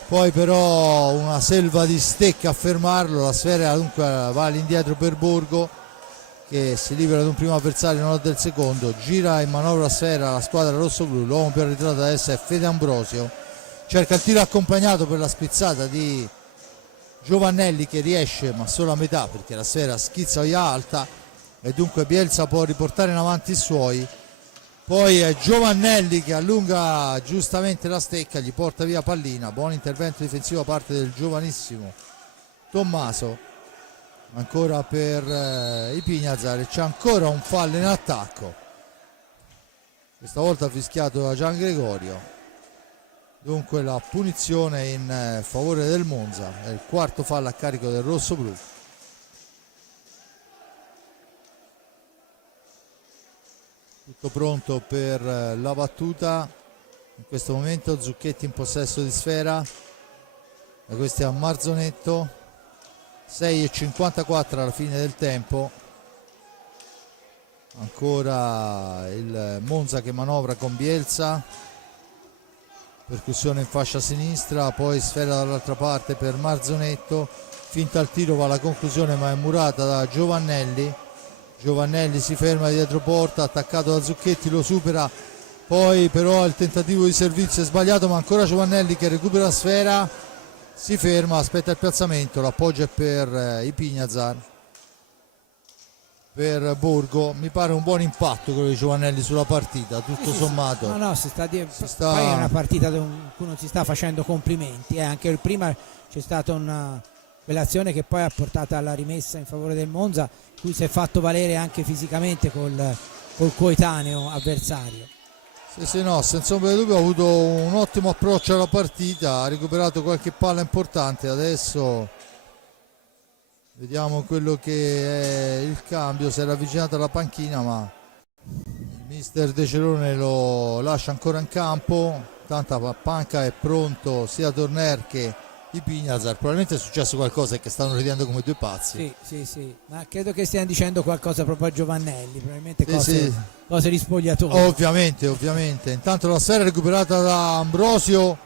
poi però una selva di stecca a fermarlo, la sfera dunque va all'indietro per Borgo che si libera di un primo avversario, non del secondo, gira in manovra sfera la squadra rossoblu, l'uomo più arretrato adesso è Fede Ambrosio, cerca il tiro accompagnato per la spizzata di Giovannelli che riesce ma solo a metà perché la sfera schizza via alta e dunque Bielsa può riportare in avanti i suoi, poi è Giovannelli che allunga giustamente la stecca, gli porta via pallina, buon intervento difensivo da parte del giovanissimo Tommaso, ancora per Ipignazar, c'è ancora un fallo in attacco, questa volta fischiato da Gian Gregorio, dunque la punizione in favore del Monza, è il quarto fallo a carico del rossoblu. Tutto pronto per la battuta, in questo momento Zucchetti in possesso di sfera, da questi a Marzonetto, 6:54 alla fine del tempo, ancora il Monza che manovra con Bielsa, percussione in fascia sinistra, poi sfera dall'altra parte per Marzonetto, finta al tiro, va alla conclusione ma è murata da Giovannelli, Giovannelli si ferma dietro porta, attaccato da Zucchetti, lo supera, poi però il tentativo di servizio è sbagliato, ma ancora Giovannelli che recupera la sfera, si ferma, aspetta il piazzamento, l'appoggio è per Ipignazar, per Borgo, mi pare un buon impatto quello di Giovannelli sulla partita, tutto sommato. No, poi è una partita in cui non si sta facendo complimenti, anche prima c'è stata quell'azione che poi ha portato alla rimessa in favore del Monza, cui si è fatto valere anche fisicamente col coetaneo avversario. Sì, no, senza ombra di dubbio ha avuto un ottimo approccio alla partita, ha recuperato qualche palla importante, adesso vediamo quello che è il cambio, si era avvicinato alla panchina ma il mister De Cerone lo lascia ancora in campo, tanta panca è pronto sia Torner che i Pignazar, probabilmente è successo qualcosa e che stanno ridendo come due pazzi. Sì, ma credo che stiano dicendo qualcosa proprio a Giovannelli, probabilmente Sì. cose di spogliatoio. Ovviamente, intanto la sfera è recuperata da Ambrosio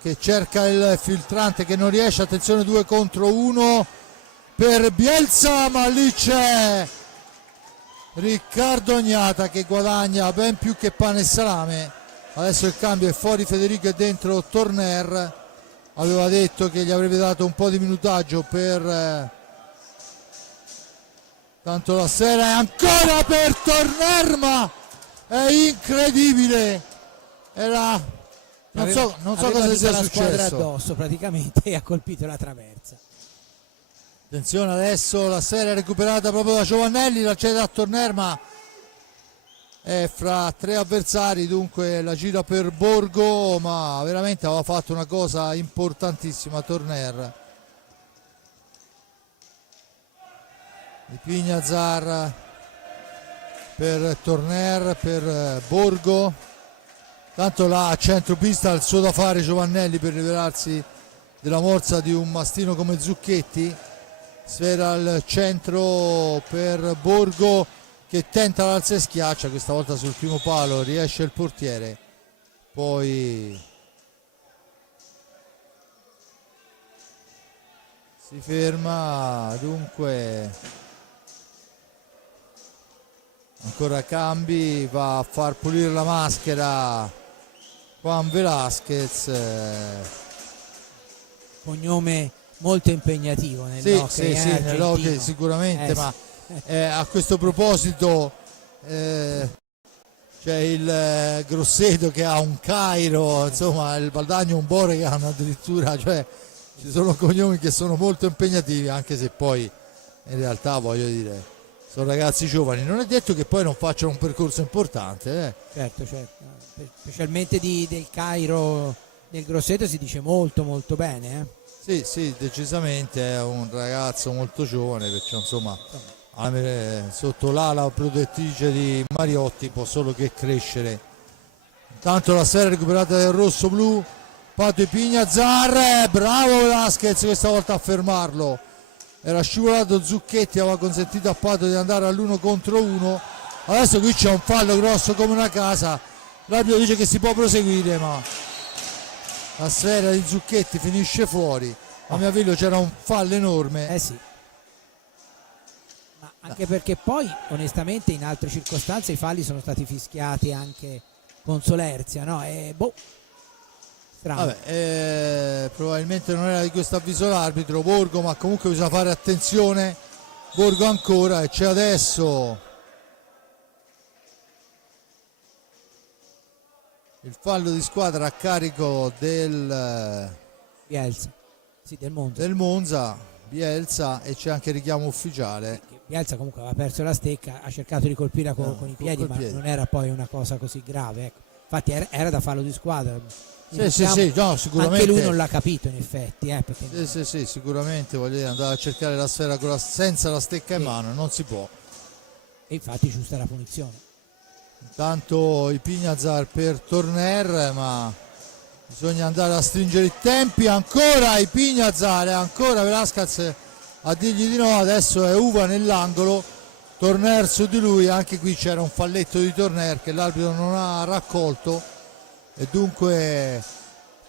che cerca il filtrante che non riesce, attenzione 2 contro 1 per Bielsa, ma lì c'è Riccardo Ognata che guadagna ben più che pane e salame. Adesso il cambio è fuori Federico e dentro Torner, aveva detto che gli avrebbe dato un po' di minutaggio per tanto la sfera è ancora per Torner, ma è incredibile, era non so cosa sia la squadra successo. addosso praticamente e ha colpito la traversa. Attenzione, adesso la sfera è recuperata proprio da Giovannelli, la cede a Torner ma è fra 3 avversari, dunque la gira per Borgo, ma veramente aveva fatto una cosa importantissima Torner. Di Pignazar per Torner, per Borgo, tanto là a centropista il suo da fare Giovannelli per liberarsi della morsa di un mastino come Zucchetti. Sfera al centro per Borgo che tenta l'alza e schiaccia, questa volta sul primo palo riesce il portiere, poi si ferma, dunque ancora cambi, va a far pulire la maschera Juan Velasquez, Cognome molto impegnativo nell'hockey, nell'hockey sicuramente, ma a questo proposito c'è il Grosseto che ha un Cairo, insomma il Valdagno un Bore che hanno addirittura, cioè ci sono cognomi che sono molto impegnativi, anche se poi in realtà voglio dire sono ragazzi giovani, non è detto che poi non facciano un percorso importante. Certo, specialmente del Cairo, del Grosseto si dice molto bene. Sì, decisamente è un ragazzo molto giovane, perciò insomma sotto l'ala protettrice di Mariotti può solo che crescere. Intanto la sfera recuperata del rosso blu, Pato e Pignazar, bravo Velasquez questa volta a fermarlo, era scivolato Zucchetti, aveva consentito a Pato di andare all'1 contro 1. Adesso qui c'è un fallo grosso come una casa, l'arbitro dice che si può proseguire ma la sfera di Zucchetti finisce fuori, a mio avviso c'era un fallo enorme. Sì, ma anche perché poi onestamente in altre circostanze i falli sono stati fischiati anche con solerzia, no? Strano. Vabbè, probabilmente non era di questo avviso l'arbitro Borgo, ma comunque bisogna fare attenzione. Borgo ancora e c'è adesso il fallo di squadra a carico del Bielsa, sì, del Monza, Bielsa, e c'è anche il richiamo ufficiale. Bielsa comunque aveva perso la stecca, ha cercato di colpire con i piedi, ma non era poi una cosa così grave, ecco. Infatti era da fallo di squadra. Sì, no, sicuramente anche lui non l'ha capito in effetti, perché... sì, sicuramente, voglio dire, andare a cercare la sfera senza la stecca in mano, non si può. E infatti giusta la punizione. Intanto i Pignazar per Torner, ma bisogna andare a stringere i tempi, ancora i Pignazar, ancora Velasquez a dirgli di no, adesso è Uva nell'angolo, Torner su di lui, anche qui c'era un falletto di Torner che l'arbitro non ha raccolto e dunque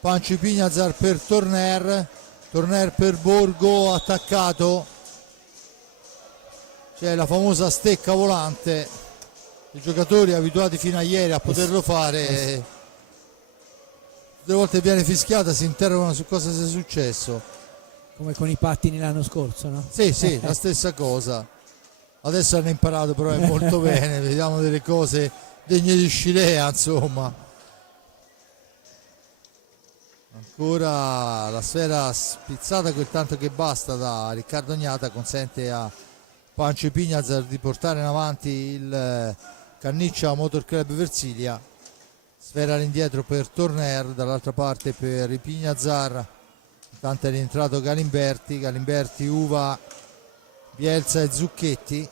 Panci Pignazar per Torner per Borgo, attaccato, c'è la famosa stecca volante, i giocatori abituati fino a ieri a poterlo fare, due volte viene fischiata, si interrogano su cosa sia successo, come con i pattini l'anno scorso, no? Sì, la stessa cosa. Adesso hanno imparato però è molto bene, vediamo delle cose degne di Scilea, insomma. Ancora la sfera spizzata quel tanto che basta da Riccardo Ognata, consente a Pancio Pignazar di portare in avanti il Canniccia Motor Club Versilia. Sfera all'indietro per Torner, dall'altra parte per i Pignazar. Intanto è rientrato Galimberti, Uva, Bielsa e Zucchetti.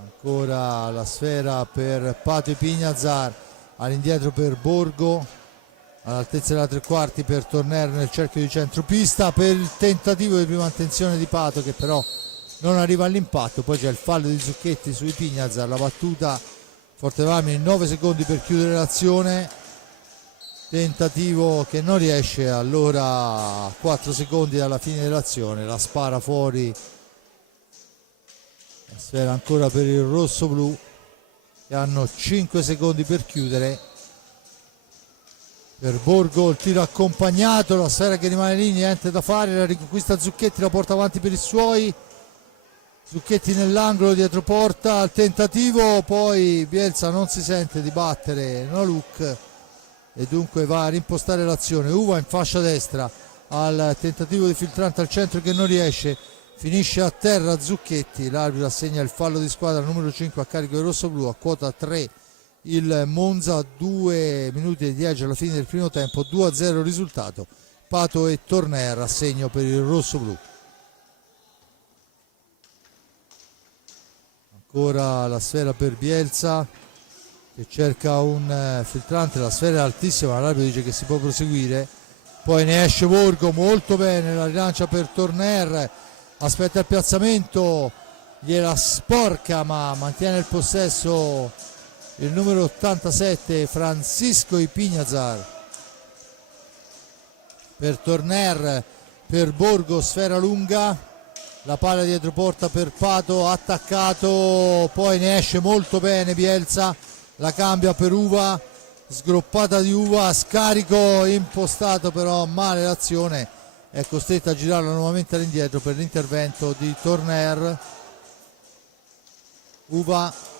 Ancora la sfera per Pato e Pignazar, all'indietro per Borgo, all'altezza della tre quarti per Torner nel cerchio di centropista per il tentativo di prima attenzione di Pato, che però non arriva all'impatto. Poi c'è il fallo di Zucchetti sui Pignazar, la battuta Fortevarmi in 9 secondi per chiudere l'azione, tentativo che non riesce, allora 4 secondi dalla fine dell'azione la spara fuori. La sfera ancora per il rosso-blu, che hanno 5 secondi per chiudere. Per Borgo il tiro accompagnato, la sfera che rimane lì, niente da fare, la riconquista Zucchetti, la porta avanti per i suoi. Zucchetti nell'angolo dietro porta, al tentativo, poi Bielsa non si sente di battere Noluk e dunque va a rimpostare l'azione. Uva in fascia destra al tentativo di filtrante al centro che non riesce, finisce a terra Zucchetti, l'arbitro assegna il fallo di squadra numero 5 a carico del rossoblu, a quota 3 il Monza, 2 minuti e 10 alla fine del primo tempo, 2-0 risultato. Pato e Torner a segno per il rossoblu. Ancora la sfera per Bielsa che cerca un filtrante, la sfera è altissima, l'arbitro dice che si può proseguire, poi ne esce Borgo molto bene, la rilancia per Torner, aspetta il piazzamento, gliela sporca ma mantiene il possesso il numero 87 Francisco Ipignazar. Per Torner, per Borgo, sfera lunga, la palla dietro porta per Pato, attaccato, poi ne esce molto bene Bielsa, la cambia per Uva, sgroppata di Uva, scarico impostato però male l'azione, è costretta a girarla nuovamente all'indietro per l'intervento di Torner. Uva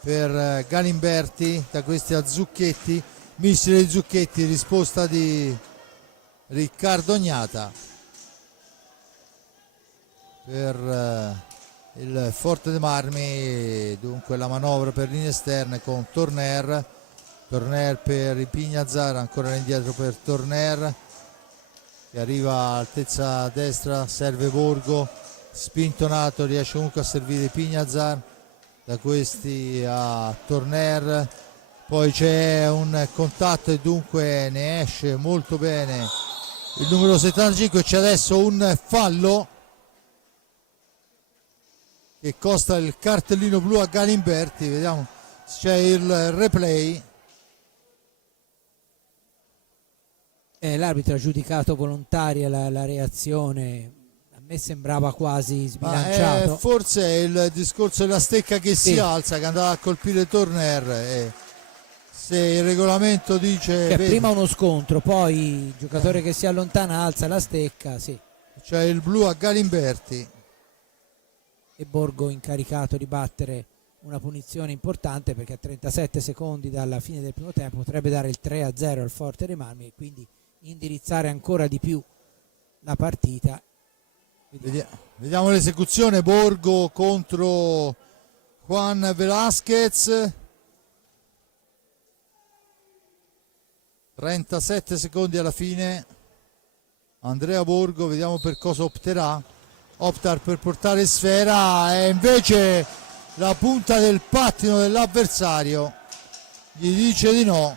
per Galimberti, da questi a Zucchetti, missile di Zucchetti, risposta di Riccardo Ognata. Per il Forte dei Marmi, dunque la manovra per linee esterne con Torner per i Pignazar, ancora indietro per Torner che arriva a altezza destra, serve Borgo, spintonato, riesce comunque a servire i Pignazar, da questi a Torner, poi c'è un contatto e dunque ne esce molto bene il numero 75. C'è adesso un fallo che costa il cartellino blu a Galimberti, vediamo se c'è il replay. L'arbitro ha giudicato volontaria la reazione, a me sembrava quasi sbilanciato. Forse è il discorso della stecca che si alza, che andava a colpire Torner, se il regolamento dice che prima uno scontro, poi il giocatore che si allontana alza la stecca, sì. C'è il blu a Galimberti. E Borgo incaricato di battere una punizione importante, perché a 37 secondi dalla fine del primo tempo potrebbe dare il 3-0 al Forte dei Marmi e quindi indirizzare ancora di più la partita. Vediamo l'esecuzione. Borgo contro Juan Velasquez, 37 secondi alla fine. Andrea Borgo, vediamo per cosa opterà. Opta per portare sfera e invece la punta del pattino dell'avversario gli dice di no.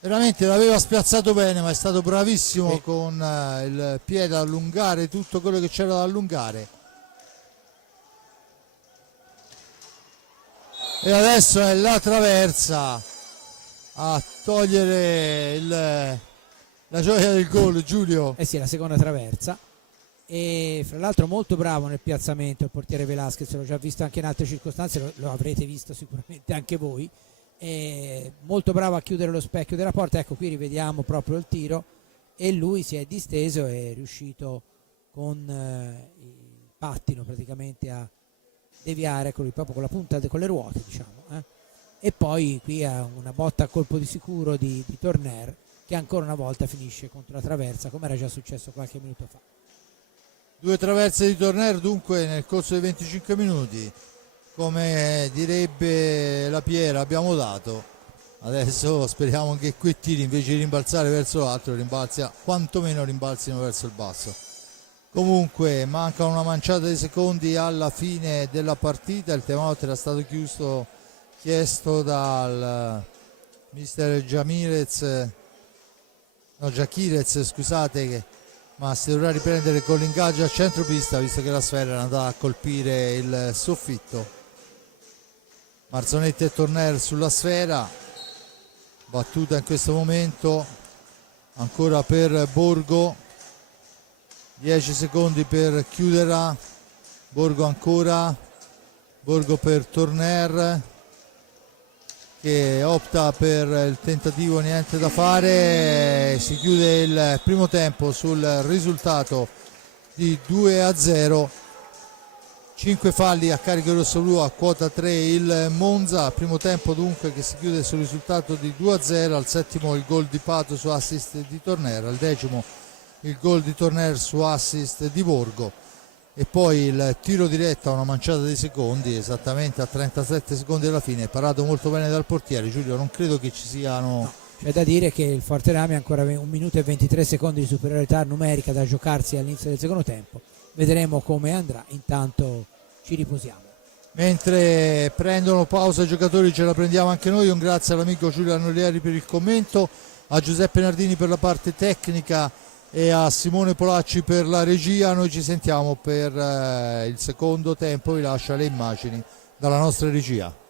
Veramente l'aveva spiazzato bene, ma è stato bravissimo con il piede a allungare tutto quello che c'era da allungare. E adesso è la traversa a togliere la gioia del gol, Giulio. Sì, la seconda traversa. E fra l'altro molto bravo nel piazzamento il portiere Velasquez, l'ho già visto anche in altre circostanze, lo avrete visto sicuramente anche voi, molto bravo a chiudere lo specchio della porta. Ecco, qui rivediamo proprio il tiro e lui si è disteso e è riuscito con il pattino praticamente a deviare proprio con la punta, con le ruote, diciamo, e poi qui ha una botta a colpo di sicuro di Torner, che ancora una volta finisce contro la traversa, come era già successo qualche minuto fa. Due traverse di Torner dunque nel corso dei 25 minuti, come direbbe la Piera, abbiamo dato. Adesso speriamo che quei tiri invece di rimbalzare verso l'alto, quantomeno rimbalzino verso il basso. Comunque manca una manciata di secondi alla fine della partita, il timeout era stato chiesto dal mister Giachirez, scusate, ma si dovrà riprendere con l'ingaggio a centropista visto che la sfera era andata a colpire il soffitto. Marzonetti e Torner sulla sfera, battuta in questo momento ancora per Borgo, 10 secondi per chiuderla. Borgo ancora, Borgo per Torner che opta per il tentativo, niente da fare. Si chiude il primo tempo sul risultato di 2-0. 5 falli a carico rossoblu, a quota 3 il Monza. Primo tempo dunque che si chiude sul risultato di 2-0. Al settimo il gol di Pato su assist di Torner, al decimo il gol di Torner su assist di Borgo, e poi il tiro diretto a una manciata di secondi, esattamente a 37 secondi dalla fine, parato molto bene dal portiere. Giulio, non credo che ci siano... No, c'è da dire che il Forterami ha ancora 1 minuto e 23 secondi di superiorità numerica da giocarsi all'inizio del secondo tempo. Vedremo come andrà, intanto ci riposiamo. Mentre prendono pausa i giocatori, ce la prendiamo anche noi. Un grazie all'amico Giulio Annolieri per il commento, a Giuseppe Nardini per la parte tecnica e a Simone Polacci per la regia. Noi ci sentiamo per il secondo tempo, vi lascio le immagini dalla nostra regia.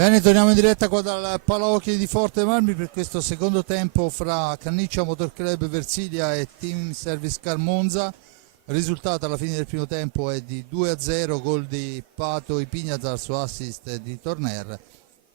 Bene, torniamo in diretta qua dal Palaocchi di Forte Marmi per questo secondo tempo fra Canniccia Motor Club Versilia e Team Service Car Monza. Il risultato alla fine del primo tempo è di 2-0, gol di Pato Ipignazar su assist di Torner,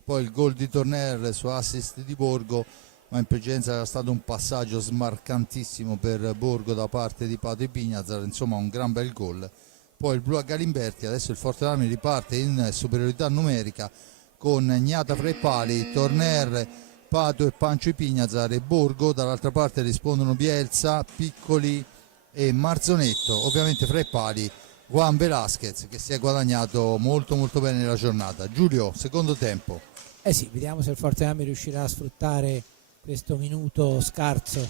poi il gol di Torner su assist di Borgo, ma in precedenza era stato un passaggio smarcantissimo per Borgo da parte di Pato Ipignazar, insomma un gran bel gol. Poi il blu a Galimberti, adesso il Forte Marmi riparte in superiorità numerica con Gnata fra i pali, Torner, Pato e Pancio Ipignazar e Borgo, dall'altra parte rispondono Bielsa, Piccoli e Marzonetto, ovviamente fra i pali Juan Velasquez che si è guadagnato molto bene nella giornata. Giulio, secondo tempo. Sì, vediamo se il Forte Marmi riuscirà a sfruttare questo minuto scarso,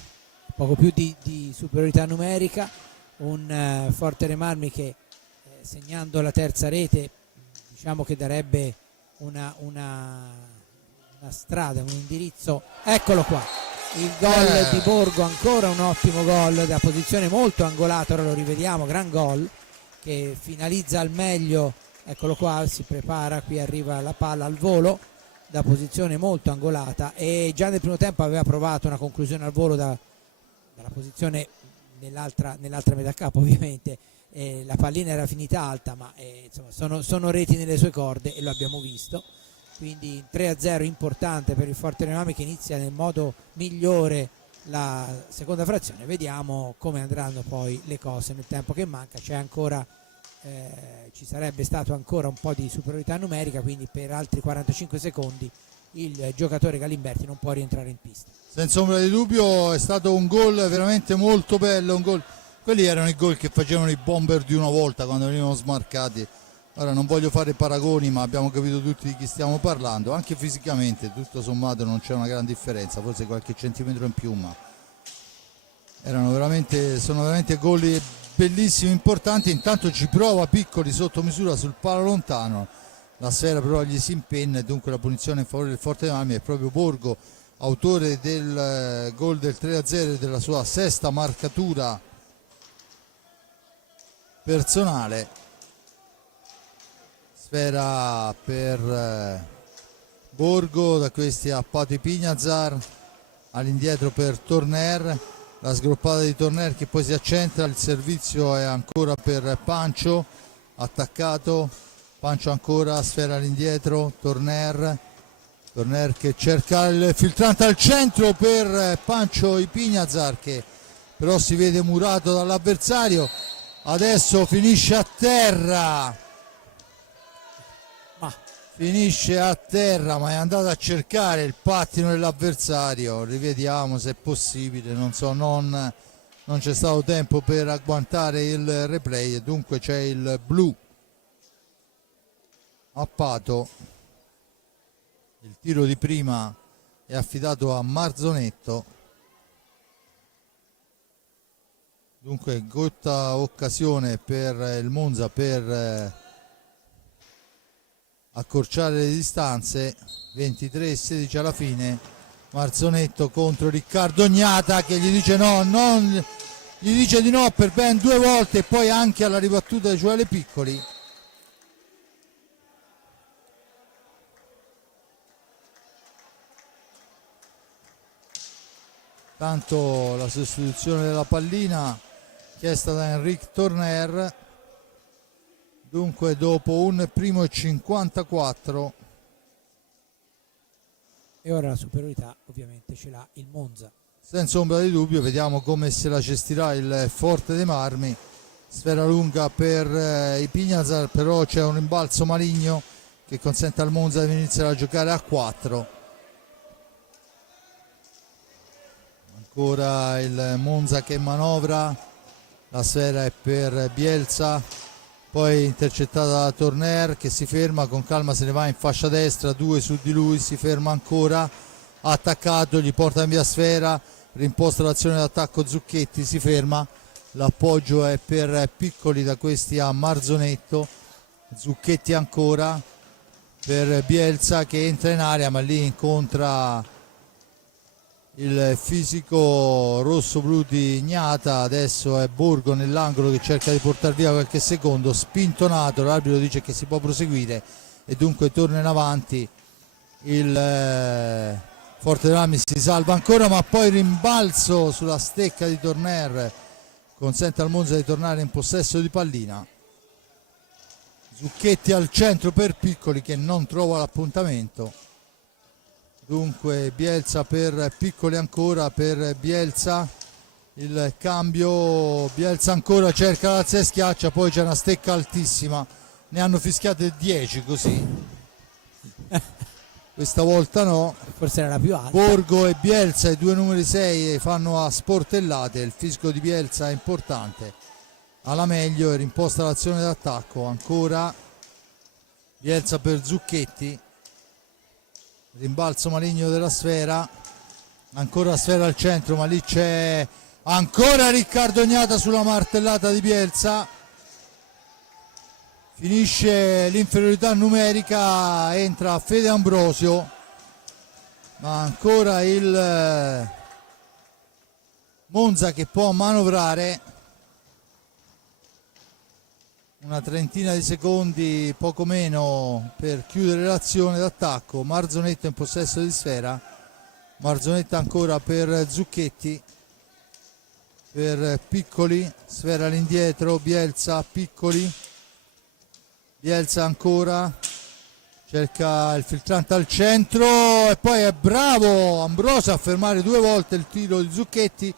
poco più di superiorità numerica, un Forte Marmi che segnando la terza rete diciamo che darebbe una strada, un indirizzo. Eccolo qua, il gol di Borgo, ancora un ottimo gol da posizione molto angolata, ora lo rivediamo, gran gol che finalizza al meglio, eccolo qua, si prepara, qui arriva la palla al volo da posizione molto angolata, e già nel primo tempo aveva provato una conclusione al volo dalla posizione nell'altra metà campo ovviamente. La pallina era finita alta, ma insomma, sono reti nelle sue corde e lo abbiamo visto, quindi 3-0 importante per il Forte Marmi che inizia nel modo migliore la seconda frazione. Vediamo come andranno poi le cose nel tempo che manca, c'è ancora ci sarebbe stato ancora un po' di superiorità numerica, quindi per altri 45 secondi il giocatore Galimberti non può rientrare in pista. Senza ombra di dubbio è stato un gol veramente molto bello, un gol. Quelli erano i gol che facevano i bomber di una volta quando venivano smarcati. Ora non voglio fare paragoni, ma abbiamo capito tutti di chi stiamo parlando. Anche fisicamente tutto sommato non c'è una gran differenza, forse qualche centimetro in più, ma sono veramente gol bellissimi, importanti. Intanto ci prova Piccoli sotto misura sul palo lontano, la sfera però gli si impenna e dunque la punizione in favore del Forte Marmi. È proprio Borgo, autore del gol del 3-0 e della sua sesta marcatura personale. Sfera per Borgo, da questi a Pato Ipignazar, all'indietro per Torner, la sgroppata di Torner che poi si accentra, il servizio è ancora per Pancio, attaccato, Pancio ancora, sfera all'indietro, Torner che cerca il filtrante al centro per Pancio Ipignazar che però si vede murato dall'avversario. Adesso finisce a terra, ma è andato a cercare il pattino dell'avversario. Rivediamo se è possibile, non so, non c'è stato tempo per agguantare il replay e dunque c'è il blu a Pato. Il tiro di prima è affidato a Marzonetto. Dunque gotta occasione per il Monza per accorciare le distanze, 23-16 alla fine. Marzonetto contro Riccardo Gnata che gli dice gli dice di no per ben due volte e poi anche alla ribattuta di Gioele Piccoli. Tanto la sostituzione della pallina chiesta da Enric Torner. Dunque dopo un primo e 54 e ora la superiorità ovviamente ce l'ha il Monza. Senza ombra di dubbio, vediamo come se la gestirà il Forte dei Marmi. Sfera lunga per Ipignazar, però c'è un rimbalzo maligno che consente al Monza di iniziare a giocare a 4. Ancora il Monza che manovra, la sfera è per Bielsa, poi intercettata da Torner che si ferma, con calma se ne va in fascia destra, 2 su di lui, si ferma ancora, attaccato, gli porta in via sfera, rimposta l'azione d'attacco Zucchetti, si ferma, l'appoggio è per Piccoli, da questi a Marzonetto, Zucchetti ancora per Bielsa che entra in area ma lì incontra il fisico rosso-blu di Gnata. Adesso è Borgo nell'angolo che cerca di portare via qualche secondo, spintonato, l'arbitro dice che si può proseguire e dunque torna in avanti il Forte dei Marmi si salva ancora, ma poi rimbalzo sulla stecca di Torner consente al Monza di tornare in possesso di pallina. Zucchetti al centro per Piccoli che non trova l'appuntamento. Dunque Bielsa per Piccoli ancora, per Bielsa il cambio, Bielsa ancora cerca l'alza e schiaccia, poi c'è una stecca altissima, ne hanno fischiate 10 così. Questa volta no, forse era la più alta. Borgo e Bielsa, i due numeri 6, fanno a sportellate, il fisco di Bielsa è importante, alla meglio e rimposta l'azione d'attacco. Ancora Bielsa per Zucchetti, rimbalzo maligno della Sfera, ancora la Sfera al centro, ma lì c'è ancora Riccardo Gnata sulla martellata di Bielsa. Finisce l'inferiorità numerica, entra Fede Ambrosio, ma ancora il Monza che può manovrare. Una trentina di secondi, poco meno, per chiudere l'azione d'attacco. Marzonetta in possesso di Sfera, Marzonetta ancora per Zucchetti, per Piccoli, Sfera all'indietro, Bielsa, Piccoli, Bielsa ancora, cerca il filtrante al centro e poi è bravo Ambrosio a fermare 2 volte il tiro di Zucchetti.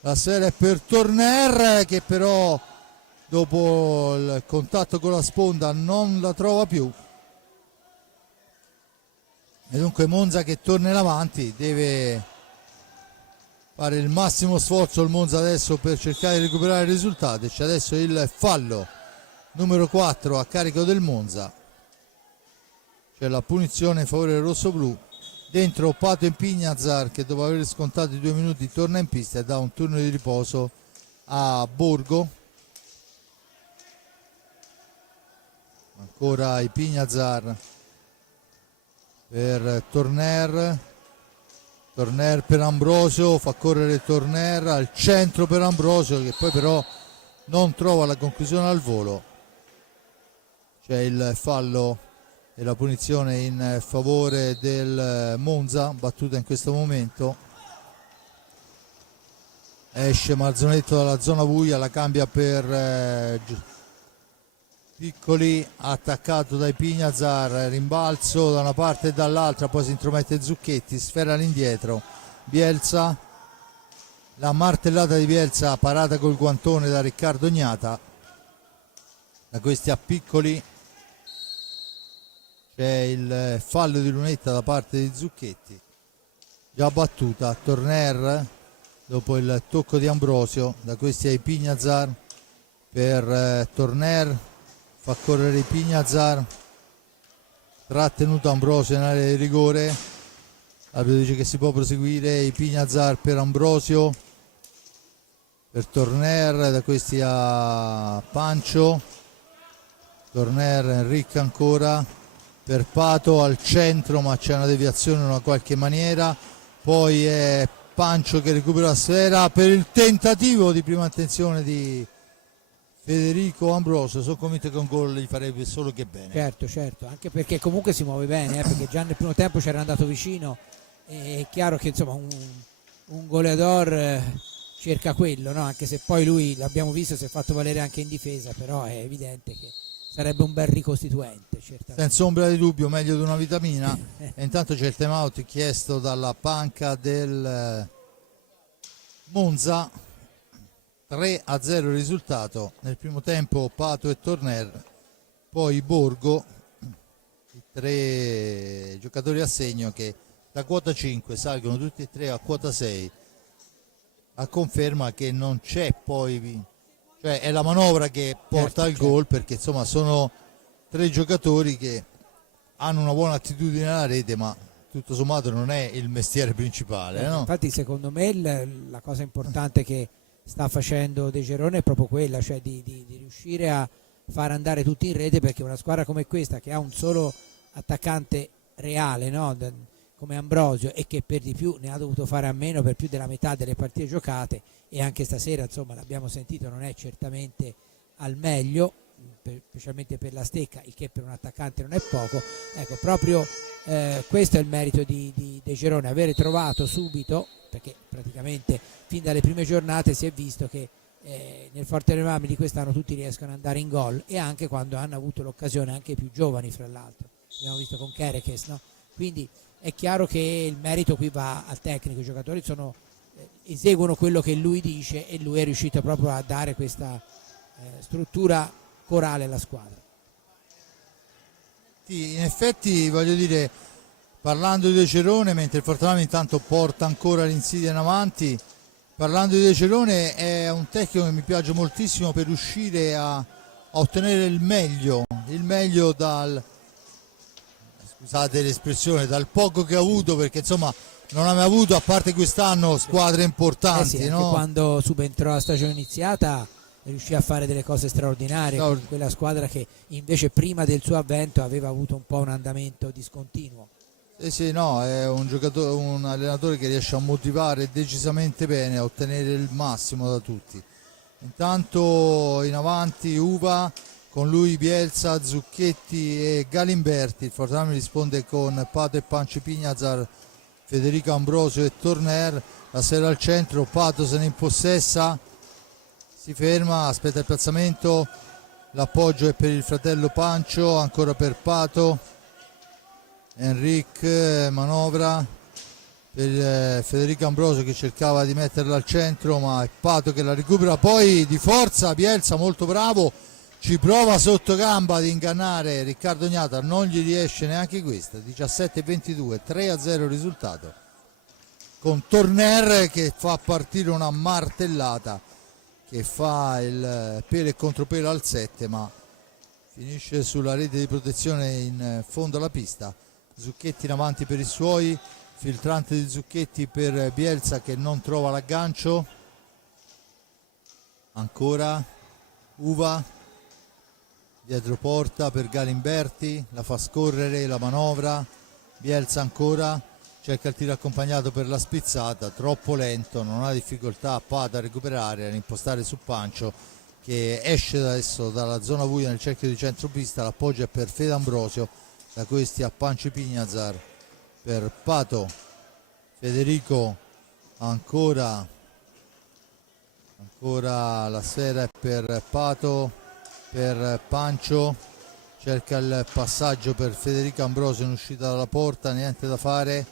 La Sfera è per Torner che però dopo il contatto con la sponda non la trova più. E dunque Monza che torna in avanti, deve fare il massimo sforzo il Monza adesso per cercare di recuperare il risultato. C'è adesso il fallo numero 4 a carico del Monza, c'è la punizione in favore del rossoblù. Dentro Pato Impignazar che dopo aver scontato i 2 minuti torna in pista e dà un turno di riposo a Borgo. Ancora Impignazar per Torner, Torner per Ambrosio, fa correre Torner al centro per Ambrosio che poi però non trova la conclusione al volo. C'è il fallo e la punizione in favore del Monza, battuta in questo momento. Esce Marzonetto dalla zona buia, la cambia per Piccoli, attaccato dai Pignazar, rimbalzo da una parte e dall'altra, poi si intromette Zucchetti, Sfera all'indietro, Bielsa, la martellata di Bielsa parata col guantone da Riccardo Gnata. Da questi a Piccoli c'è il fallo di lunetta da parte di Zucchetti, già battuta. Torner dopo il tocco di Ambrosio, da questi ai Pignazar per Torner, fa correre Pignazar, trattenuto Ambrosio in area di rigore, l'arbitro dice che si può proseguire. Pignazar per Ambrosio, per Torner, da questi a Pancio, Torner, Enric ancora per Pato al centro, ma c'è una deviazione in una qualche maniera, poi è Pancio che recupera la Sfera per il tentativo di prima attenzione di Federico Ambrosio. Sono convinto che un gol gli farebbe solo che bene. Certo, anche perché comunque si muove bene, perché già nel primo tempo c'era andato vicino. È chiaro che insomma un goleador cerca quello, no? Anche se poi lui, l'abbiamo visto, si è fatto valere anche in difesa, però è evidente che sarebbe un bel ricostituente, certamente. Senza ombra di dubbio, meglio di una vitamina. E intanto c'è il time out chiesto dalla panca del Monza. 3-0 il risultato. Nel primo tempo Pato e Torner, poi Borgo, i 3 giocatori a segno che da quota 5 salgono tutti e 3 a quota 6, a conferma che non c'è poi, cioè è la manovra che porta al gol, perché insomma sono 3 giocatori che hanno una buona attitudine alla rete, ma tutto sommato non è il mestiere principale, no? Infatti secondo me la cosa importante che sta facendo De Gerone è proprio quella, cioè di riuscire a far andare tutti in rete, perché una squadra come questa, che ha un solo attaccante reale, no? Come Ambrosio, e che per di più ne ha dovuto fare a meno per più della metà delle partite giocate, e anche stasera insomma l'abbiamo sentito, non è certamente al meglio, specialmente per la stecca, il che per un attaccante non è poco. Ecco, proprio questo è il merito di De Cerone, avere trovato subito, perché praticamente fin dalle prime giornate si è visto che nel Forterenamme di quest'anno tutti riescono ad andare in gol, e anche quando hanno avuto l'occasione, anche i più giovani fra l'altro, abbiamo visto con Kerekes, no? Quindi è chiaro che il merito qui va al tecnico, i giocatori eseguono quello che lui dice, e lui è riuscito proprio a dare questa struttura corale alla squadra. In effetti, voglio dire, parlando di De Cerone, mentre il Fortenamme intanto porta ancora l'insidia in avanti, parlando di De Cerone, è un tecnico che mi piace moltissimo per riuscire a ottenere il meglio dal, scusate l'espressione, dal poco che ha avuto, perché insomma non ha mai avuto, a parte quest'anno, squadre importanti. Sì, no? Quando subentrò la stagione iniziata riuscì a fare delle cose straordinarie, No. con quella squadra che invece prima del suo avvento aveva avuto un po' un andamento discontinuo. Sì, no, è un allenatore che riesce a motivare decisamente bene, a ottenere il massimo da tutti. Intanto in avanti Uva, con lui Bielsa, Zucchetti e Galimberti. Il Fortenamme risponde con Pato e Panci Pignazar, Federico Ambrosio e Torner. La sera al centro, Pato se ne impossessa, si ferma, aspetta il piazzamento, l'appoggio è per il fratello Pancio, ancora per Pato, Enric manovra per Federico Ambrosio che cercava di metterla al centro, ma è Pato che la recupera, poi di forza Bielsa molto bravo, ci prova sotto gamba ad ingannare Riccardo Gnata, non gli riesce neanche questa. 17-22, 3-0 il risultato, con Torner che fa partire una martellata che fa il pelo e contropelo al 7, ma finisce sulla rete di protezione in fondo alla pista. Zucchetti in avanti per i suoi, filtrante di Zucchetti per Bielsa che non trova l'aggancio, ancora Uva dietro porta per Galimberti, la fa scorrere, la manovra, Bielsa ancora, cerca il tiro accompagnato per la spizzata, troppo lento, non ha difficoltà Pato a recuperare, ad impostare su Pancio che esce adesso dalla zona buia nel cerchio di centropista, l'appoggio è per Fede Ambrosio, da questi a Panci Pignazar per Pato, Federico ancora la sfera è per Pato, per Pancio, cerca il passaggio per Federico Ambrosio in uscita dalla porta, niente da fare,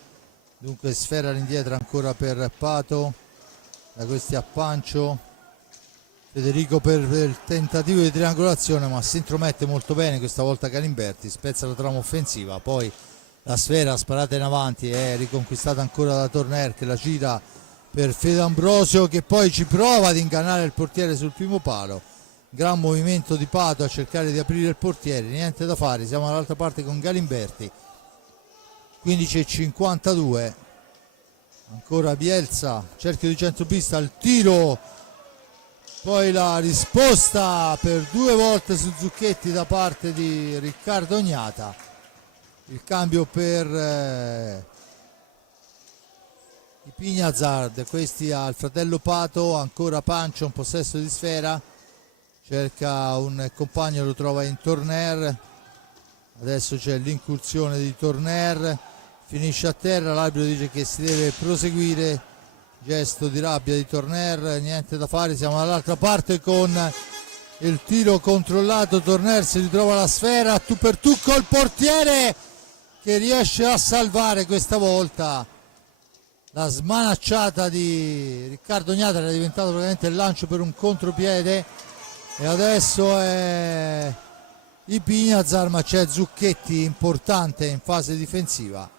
dunque sfera all'indietro ancora per Pato, da questi a Pancio, Federico per il tentativo di triangolazione, ma si intromette molto bene questa volta Galimberti, spezza la trama offensiva, poi la sfera sparata in avanti è riconquistata ancora da Torner che la gira per Fede Ambrosio che poi ci prova ad ingannare il portiere sul primo palo, gran movimento di Pato a cercare di aprire il portiere, niente da fare, siamo dall'altra parte con Galimberti. 15:52, ancora Bielsa, cerchio di centropista, il tiro, poi la risposta per due volte su Zucchetti da parte di Riccardo Gnata, il cambio per i Pignazard, questi al fratello Pato, ancora Pancio, un possesso di sfera, cerca un compagno, lo trova in Torner, adesso c'è l'incursione di Torner, finisce a terra, l'arbitro dice che si deve proseguire, gesto di rabbia di Torner, niente da fare, siamo dall'altra parte con il tiro controllato, Torner si ritrova la sfera, tu per tu col portiere che riesce a salvare questa volta. La smanacciata di Riccardo Gnata era diventato praticamente il lancio per un contropiede e adesso è i Pignazar, ma c'è Zucchetti importante in fase difensiva,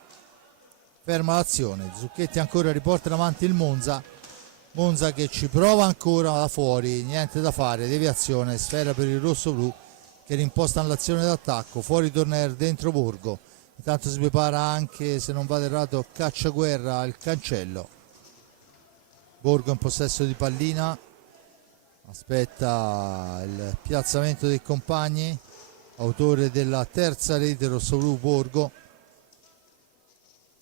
ferma l'azione, Zucchetti ancora riporta in avanti il Monza che ci prova ancora da fuori, niente da fare, deviazione, sfera per il rosso-blu che rimposta l'azione d'attacco, fuori Torner, dentro Borgo. Intanto si prepara anche, se non vado errato, Cacciaguerra al cancello. Borgo in possesso di pallina, aspetta il piazzamento dei compagni, autore della terza rete rossoblu Borgo,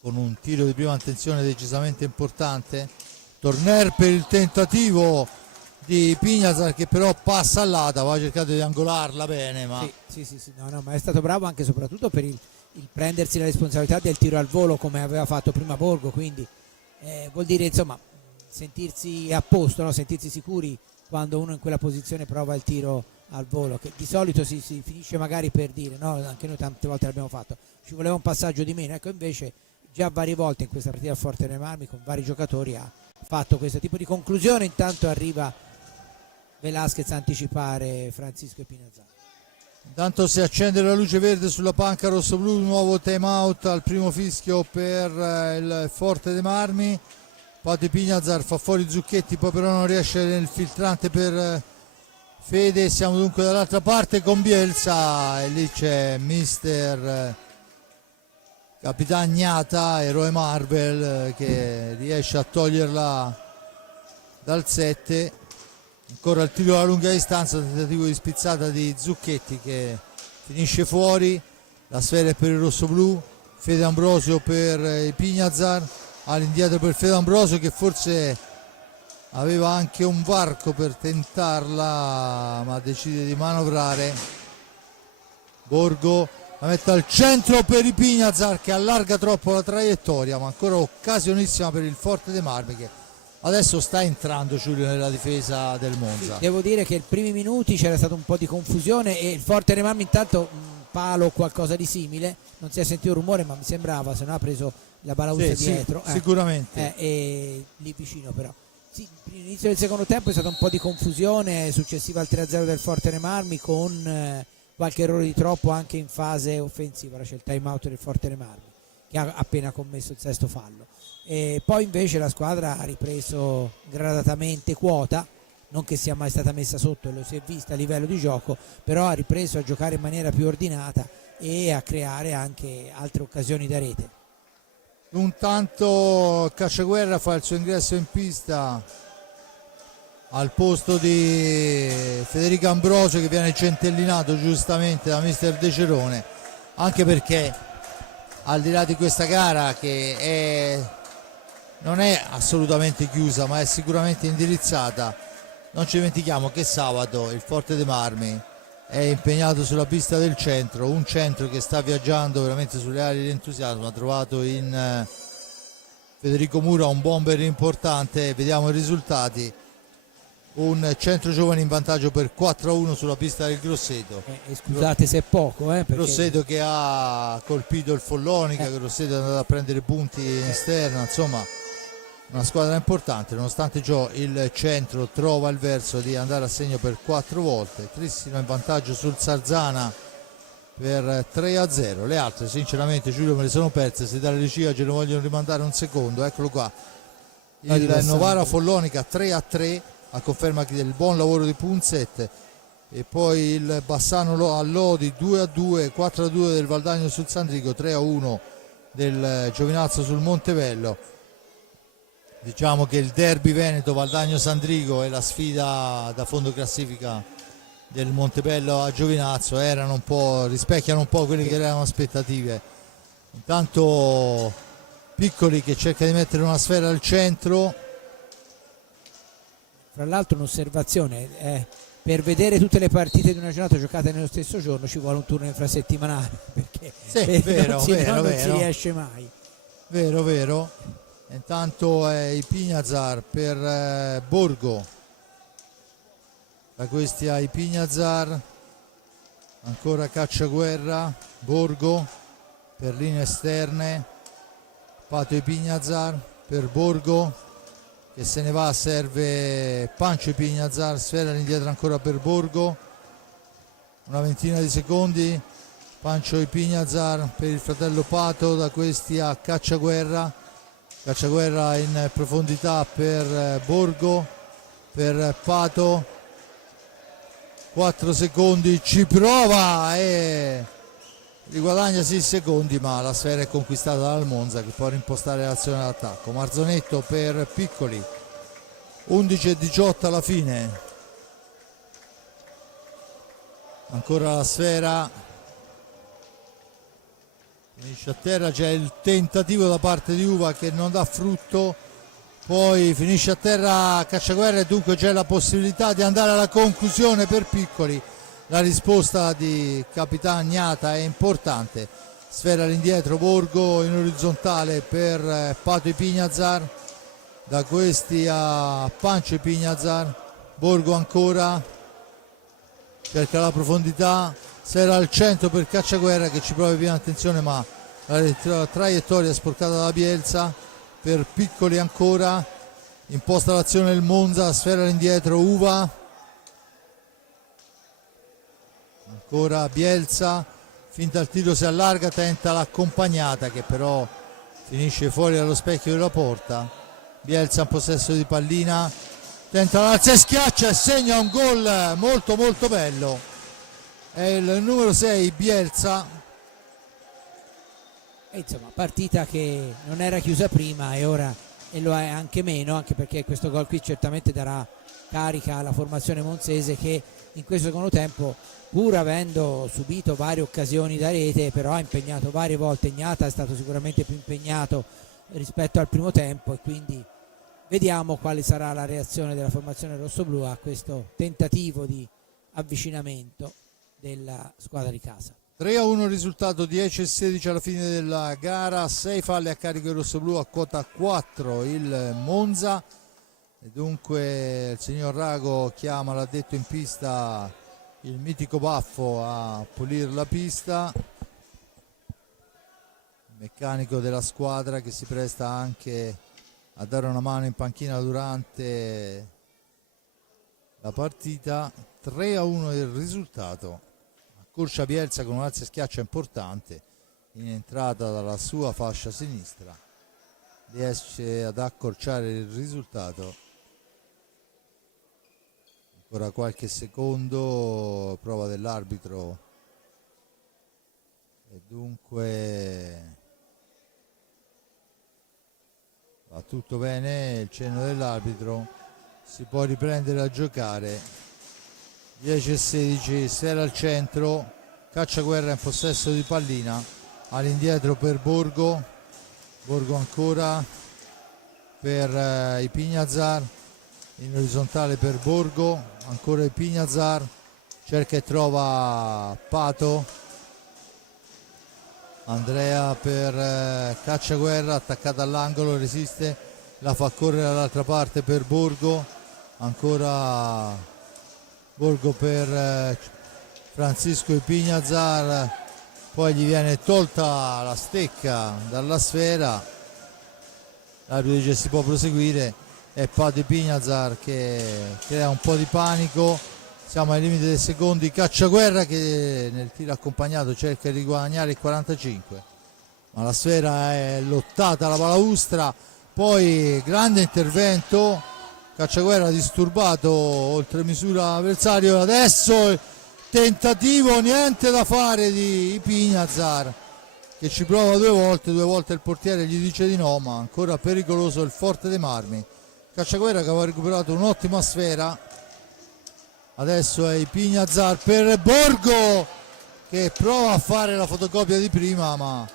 con un tiro di prima attenzione decisamente importante. Torner per il tentativo di Pignazar, che però passa all'ata, aveva cercato di angolarla bene, ma Sì, no, ma è stato bravo anche e soprattutto per il prendersi la responsabilità del tiro al volo come aveva fatto prima Borgo, quindi vuol dire insomma sentirsi a posto, no? Sentirsi sicuri quando uno in quella posizione prova il tiro al volo, che di solito si finisce magari per dire, no? Anche noi tante volte l'abbiamo fatto, ci voleva un passaggio di meno, ecco invece già varie volte in questa partita a Forte dei Marmi con vari giocatori ha fatto questo tipo di conclusione. Intanto arriva Velasquez a anticipare Francisco Pinazzaro. intanto si accende la luce verde sulla panca rossoblu, nuovo time out al primo fischio per il Forte dei Marmi. Pate Pignazar fa fuori Zucchetti, poi però non riesce nel filtrante per Fede. Siamo dunque dall'altra parte con Bielsa e lì c'è mister Capitan Gnata, eroe Marvel, che riesce a toglierla dal 7. Ancora il tiro alla lunga distanza, tentativo di spizzata di Zucchetti che finisce fuori. La sfera è per il rossoblu, Fede Ambrosio per i Pignazar, all'indietro per Fede Ambrosio che forse aveva anche un varco per tentarla ma decide di manovrare. Borgo la mette al centro per i Pignazar che allarga troppo la traiettoria, ma ancora occasionissima per il Forte dei Marmi che adesso sta entrando Giulio nella difesa del Monza. Devo dire che nei primi minuti c'era stato un po' di confusione e il Forte dei Marmi intanto un palo o qualcosa di simile, non si è sentito rumore ma mi sembrava, se no ha preso la balaustra dietro. Sicuramente. E lì vicino però. Sì, all'inizio del secondo tempo è stata un po' di confusione successiva al 3-0 del Forte dei Marmi con qualche errore di troppo anche in fase offensiva. Ora c'è il time out del Forte dei Marmi che ha appena commesso il sesto fallo. E poi invece la squadra ha ripreso gradatamente quota, non che sia mai stata messa sotto e lo si è vista a livello di gioco, però ha ripreso a giocare in maniera più ordinata e a creare anche altre occasioni da rete. Intanto Cacciaguerra fa il suo ingresso in pista al posto di Federico Ambrosio che viene centellinato giustamente da mister De Cerone, anche perché al di là di questa gara che non è assolutamente chiusa ma è sicuramente indirizzata, non ci dimentichiamo che sabato il Forte dei Marmi è impegnato sulla pista del centro, un centro che sta viaggiando veramente sulle ali dell'entusiasmo, ha trovato in Federico Mura un bomber importante, vediamo i risultati. Un centro giovane in vantaggio per 4-1 sulla pista del Grosseto. Scusate se è poco, perché... Grosseto che ha colpito il Follonica, Grosseto è andato a prendere punti in esterna, insomma una squadra importante. Nonostante ciò il centro trova il verso di andare a segno per 4 volte. Trissino in vantaggio sul Sarzana per 3-0. Le altre sinceramente Giulio me le sono perse, se dalle regia ce ne vogliono rimandare un secondo. Eccolo qua, il Novara Follonica 3-3 a conferma del buon lavoro di Punzet, e poi il Bassano Allodi 2-2, 4-2 del Valdagno sul Sandrigo, 3-1 del Giovinazzo sul Montebello. Diciamo che il derby Veneto Valdagno Sandrigo e la sfida da fondo classifica del Montebello a Giovinazzo rispecchiano un po' quelle che erano aspettative. Intanto Piccoli che cerca di mettere una sfera al centro. Fra l'altro un'osservazione, per vedere tutte le partite di una giornata giocate nello stesso giorno ci vuole un turno infrasettimanale perché non si riesce mai. Vero. Intanto è i Pignazar per Borgo, da questi ai Pignazar, ancora Cacciaguerra, Borgo per linee esterne, Pato e Pignazar per Borgo che se ne va, serve Pancio e Pignazar, sfera all'indietro ancora per Borgo, una ventina di secondi, Pancio e Pignazar per il fratello Pato, da questi a Cacciaguerra in profondità per Borgo, per Pato, 4 secondi, ci prova e riguadagna 6 secondi, ma la sfera è conquistata dal Monza che può rimpostare l'azione d'attacco. Marzonetto per Piccoli, 11-18 alla fine, ancora la sfera finisce a terra, c'è il tentativo da parte di Uva che non dà frutto, poi finisce a terra Cacciaguerra e dunque c'è la possibilità di andare alla conclusione per Piccoli. La risposta di Capitan Gnata è importante, sfera all'indietro, Borgo in orizzontale per Pato Ipignazar, da questi a Pancio Ipignazar, Borgo ancora, cerca la profondità, sfera al centro per Cacciaguerra che ci prova piena attenzione ma la traiettoria è sporcata da Bielsa, per Piccoli ancora, imposta l'azione del Monza, sfera all'indietro, Uva, ancora Bielsa, finta il tiro, si allarga, tenta l'accompagnata che però finisce fuori dallo specchio della porta. Bielsa in possesso di pallina, tenta l'alza e schiaccia e segna un gol molto molto bello, è il numero 6 Bielsa. E insomma, partita che non era chiusa prima e ora e lo è anche meno, anche perché questo gol qui certamente darà carica alla formazione monzese che in questo secondo tempo, pur avendo subito varie occasioni da rete, però ha impegnato varie volte. Gnata è stato sicuramente più impegnato rispetto al primo tempo e quindi vediamo quale sarà la reazione della formazione rossoblù a questo tentativo di avvicinamento della squadra di casa. 3-1 risultato, 10-16 alla fine della gara, 6 falle a carico del rossoblù, a quota 4 il Monza e dunque il signor Rago chiama l'addetto in pista, il mitico Baffo, a pulire la pista, il meccanico della squadra che si presta anche a dare una mano in panchina durante la partita. 3-1 il risultato. Accorcia Bielsa con un alza e schiaccia importante in entrata dalla sua fascia sinistra, riesce ad accorciare il risultato. Ancora qualche secondo, prova dell'arbitro e dunque va tutto bene, il cenno dell'arbitro, si può riprendere a giocare. 10-16, sfera al centro, Cacciaguerra in possesso di pallina, all'indietro per Borgo, Borgo ancora per Ipignazar, in orizzontale per Borgo, ancora Ipignazar, cerca e trova Pato, Andrea per Cacciaguerra, attaccata all'angolo, resiste, la fa correre dall'altra parte per Borgo, ancora Borgo per Francisco Ipignazar, poi gli viene tolta la stecca dalla sfera, l'arbitro dice si può proseguire, è Pato Ipignazar che crea un po' di panico, siamo ai limiti dei secondi, Cacciaguerra che nel tiro accompagnato cerca di guadagnare il 45, ma la sfera è lottata alla balaustra, poi grande intervento, Cacciaguerra disturbato oltre misura avversario, adesso tentativo, niente da fare di Ipignazar che ci prova due volte il portiere gli dice di no, ma ancora pericoloso il Forte dei Marmi. Cacciaguerra che aveva recuperato un'ottima sfera, adesso è Ipignazar per Borgo che prova a fare la fotocopia di prima, ma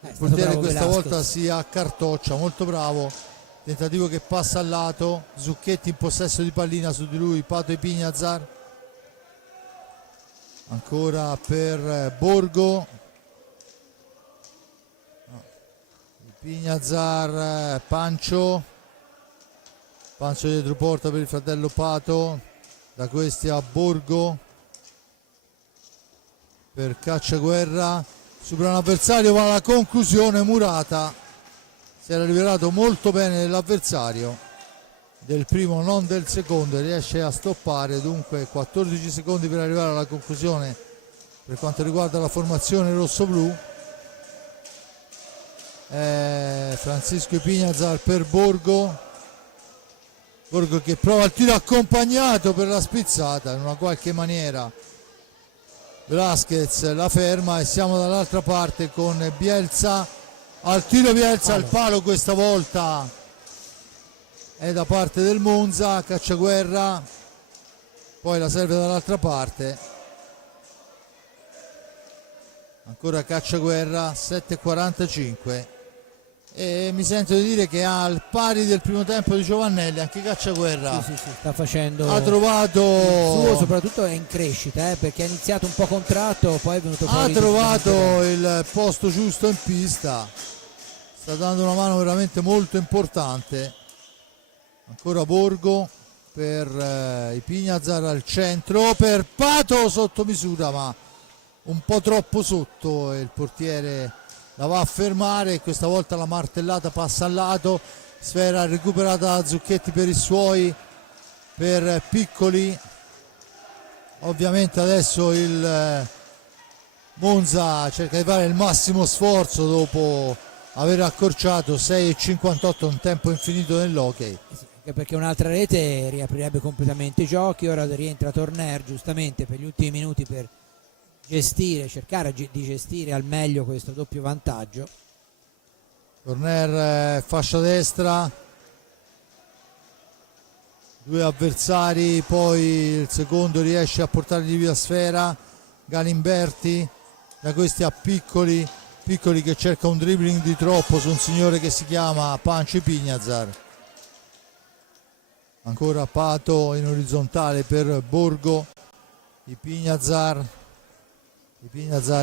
il portiere questa volta si accartoccia, molto bravo. Tentativo che passa al lato, Zucchetti in possesso di pallina, su di lui Pato Ipignazar, ancora per Borgo, Ipignazar, Pancio dietro porta per il fratello Pato, da questi a Borgo per Cacciaguerra, supera un avversario, va alla conclusione, Murata si era rivelato molto bene dell'avversario, del primo non del secondo, e riesce a stoppare, dunque 14 secondi per arrivare alla conclusione per quanto riguarda la formazione rossoblù. Francisco Ipignazar per Borgo che prova il tiro accompagnato per la spizzata, in una qualche maniera Velasquez la ferma e siamo dall'altra parte con Bielsa. Al tiro Bielsa, al palo questa volta è da parte del Monza, Cacciaguerra poi la serve dall'altra parte, ancora Cacciaguerra, 7:45, e mi sento di dire che al pari del primo tempo di Giovannelli anche Cacciaguerra Sì, sta facendo ha trovato il suo, soprattutto è in crescita, perché ha iniziato un po' contratto, poi è venuto fuori ha trovato il posto giusto in pista, sta dando una mano veramente molto importante. Ancora Borgo per Ipignazar al centro, per Pato sotto misura ma un po' troppo sotto, e il portiere la va a fermare, e questa volta la martellata passa al lato, sfera recuperata da Zucchetti per i suoi, per Piccoli. Ovviamente adesso il Monza cerca di fare il massimo sforzo dopo aver accorciato 6,58, un tempo infinito nell'hockey. Sì, anche perché un'altra rete riaprirebbe completamente i giochi. Ora rientra Torner giustamente per gli ultimi minuti per cercare di gestire al meglio questo doppio vantaggio. Torner fascia destra, due avversari, poi il secondo riesce a portargli via sfera, Galimberti, da questi a Piccoli che cerca un dribbling di troppo su un signore che si chiama Pancio Ipignazar. Ancora Pato in orizzontale per Borgo, Ipignazar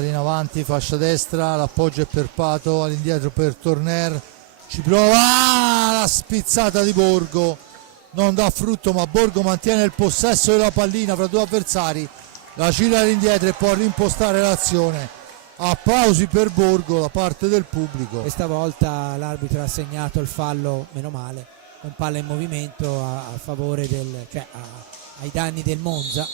in avanti, fascia destra, l'appoggio è per Pato, all'indietro per Torner, ci prova, la spizzata di Borgo non dà frutto, ma Borgo mantiene il possesso della pallina fra due avversari, la gira all'indietro e può rimpostare l'azione. Applausi per Borgo da parte del pubblico. Questa volta l'arbitro ha segnato il fallo, meno male, con palla in movimento a favore ai danni del Monza.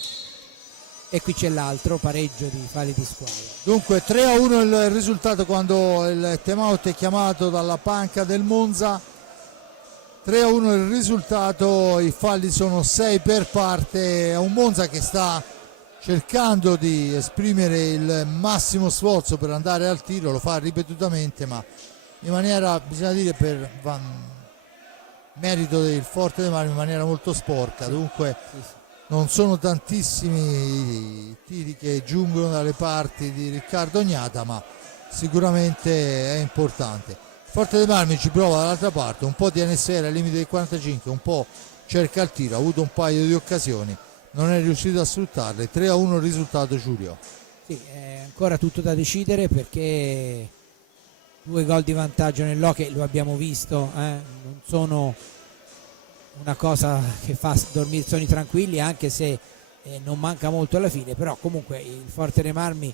E qui c'è l'altro pareggio di falli di squadra. Dunque 3-1 il risultato quando il timeout è chiamato dalla panca del Monza. 3-1 il risultato, i falli sono 6 per parte. È un Monza che sta cercando di esprimere il massimo sforzo per andare al tiro, lo fa ripetutamente, ma in maniera, bisogna dire, per merito del Forte dei Marmi, in maniera molto sporca. Dunque non sono tantissimi i tiri che giungono dalle parti di Riccardo Ognata, ma sicuramente è importante. Forte dei Marmi ci prova dall'altra parte, un po' tiene sfera al limite del 45, un po' cerca il tiro, ha avuto un paio di occasioni, non è riuscito a sfruttarle. 3-1 il risultato, Giulio. Sì, è ancora tutto da decidere, perché 2 gol di vantaggio nell'hockey, lo abbiamo visto, non sono una cosa che fa dormire sonni tranquilli, anche se non manca molto alla fine, però comunque il Forte dei Marmi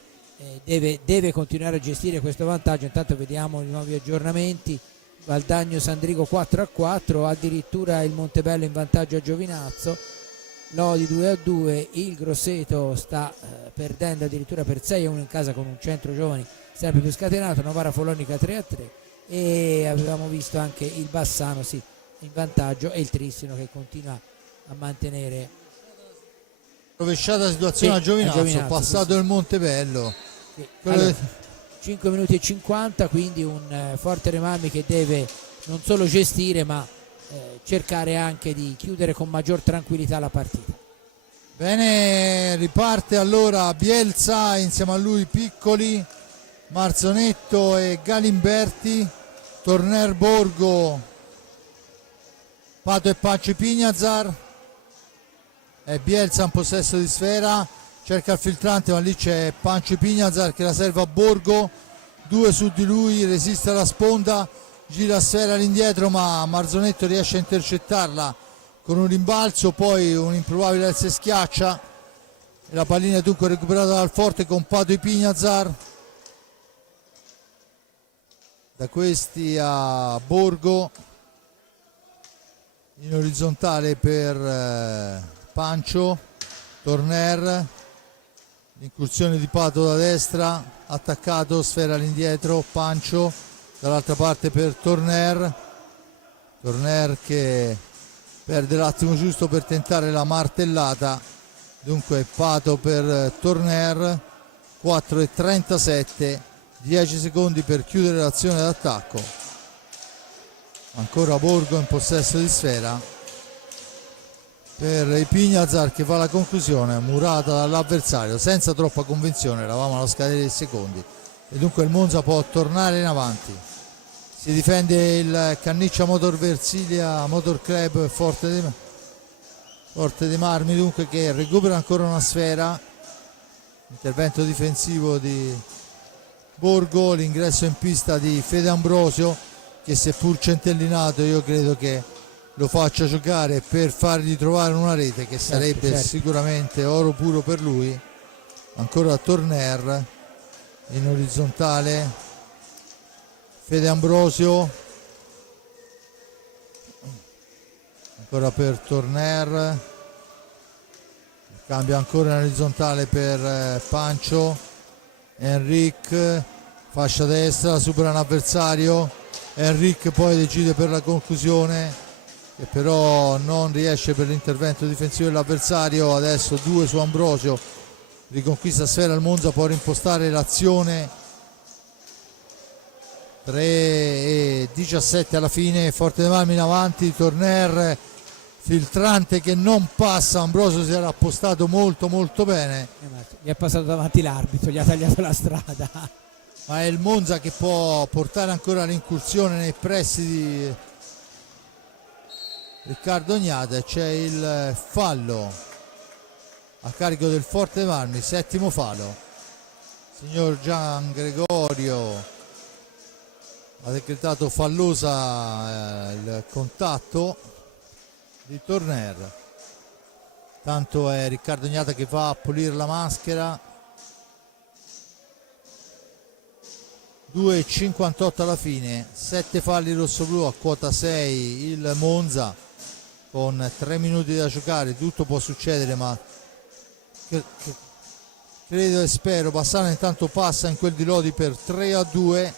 deve continuare a gestire questo vantaggio. Intanto vediamo i nuovi aggiornamenti: Valdagno Sandrigo 4-4, addirittura il Montebello in vantaggio a Giovinazzo, Lodi 2-2, il Grosseto sta perdendo addirittura per 6-1 in casa con un centro giovani sempre più scatenato, Novara Follonica 3-3, e avevamo visto anche il Bassano in vantaggio, e il Trissino che continua a mantenere. Rovesciata situazione a Giovinazzo, passato il Montebello. Allora, 5 minuti e 50, quindi un Forte dei Marmi che deve non solo gestire ma cercare anche di chiudere con maggior tranquillità la partita. Bene, riparte allora Bielsa, insieme a lui Piccoli, Marzonetto e Galimberti, Torner, Borgo, Pato e Pancio Ipignazar, e Bielsa in possesso di sfera, cerca il filtrante, ma lì c'è Pancio Ipignazar che la serve a Borgo, 2 su di lui, resiste alla sponda, gira a sfera all'indietro, ma Marzonetto riesce a intercettarla con un rimbalzo, poi un improbabile se schiaccia, e la pallina è dunque recuperata dal Forte con Pato Ipignazar. Da questi a Borgo, in orizzontale per Pancio, Torner, l'incursione di Pato da destra, attaccato, sfera all'indietro, Pancio dall'altra parte per Torner che perde l'attimo giusto per tentare la martellata. Dunque Pato per Torner, 4:37, 10 secondi per chiudere l'azione d'attacco. Ancora Borgo in possesso di sfera per Ipignazar che fa la conclusione, murata dall'avversario senza troppa convinzione, eravamo alla scadere dei secondi, e dunque il Monza può tornare in avanti. Si difende il Canniccia Motor Versilia Motor Club Forte dei Marmi, dunque, che recupera ancora una sfera. Intervento difensivo di Borgo, l'ingresso in pista di Fede Ambrosio, che seppur centellinato io credo che lo faccia giocare per fargli trovare una rete che sarebbe certo. sicuramente oro puro per lui. Ancora Torner in orizzontale, Fede Ambrosio, ancora per Torner, cambia ancora in orizzontale per Pancio, Enric, fascia destra, supera un avversario, Enric poi decide per la conclusione, che però non riesce per l'intervento difensivo dell'avversario. Adesso 2 su Ambrosio, riconquista sfera il Monza, può rimpostare l'azione. 3:17 alla fine, Forte dei Marmi in avanti, Torner, filtrante che non passa, Ambrosio si era appostato molto bene. Gli è passato davanti l'arbitro, gli ha tagliato la strada. Ma è il Monza che può portare ancora l'incursione nei pressi di Riccardo Ognata. C'è il fallo a carico del Forte dei Marmi, 7° fallo. Signor Gian Gregorio ha decretato fallosa il contatto di Torner. Tanto è Riccardo Ognata che va a pulire la maschera. 2:58 alla fine, 7 falli rossoblù, a quota 6 il Monza con 3 minuti da giocare. Tutto può succedere, ma credo e spero Bassano intanto passa in quel di Lodi per 3-2.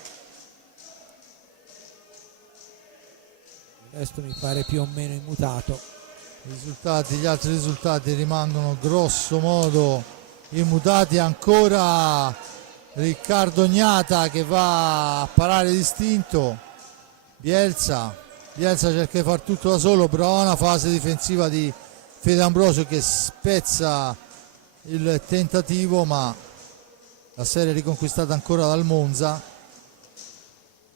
Il resto mi pare più o meno immutato. Gli altri risultati rimangono grosso modo immutati. Ancora Riccardo Ognata che va a parare distinto. Bielsa cerca di far tutto da solo, però una fase difensiva di Fede Ambrosio che spezza il tentativo, ma la serie è riconquistata ancora dal Monza.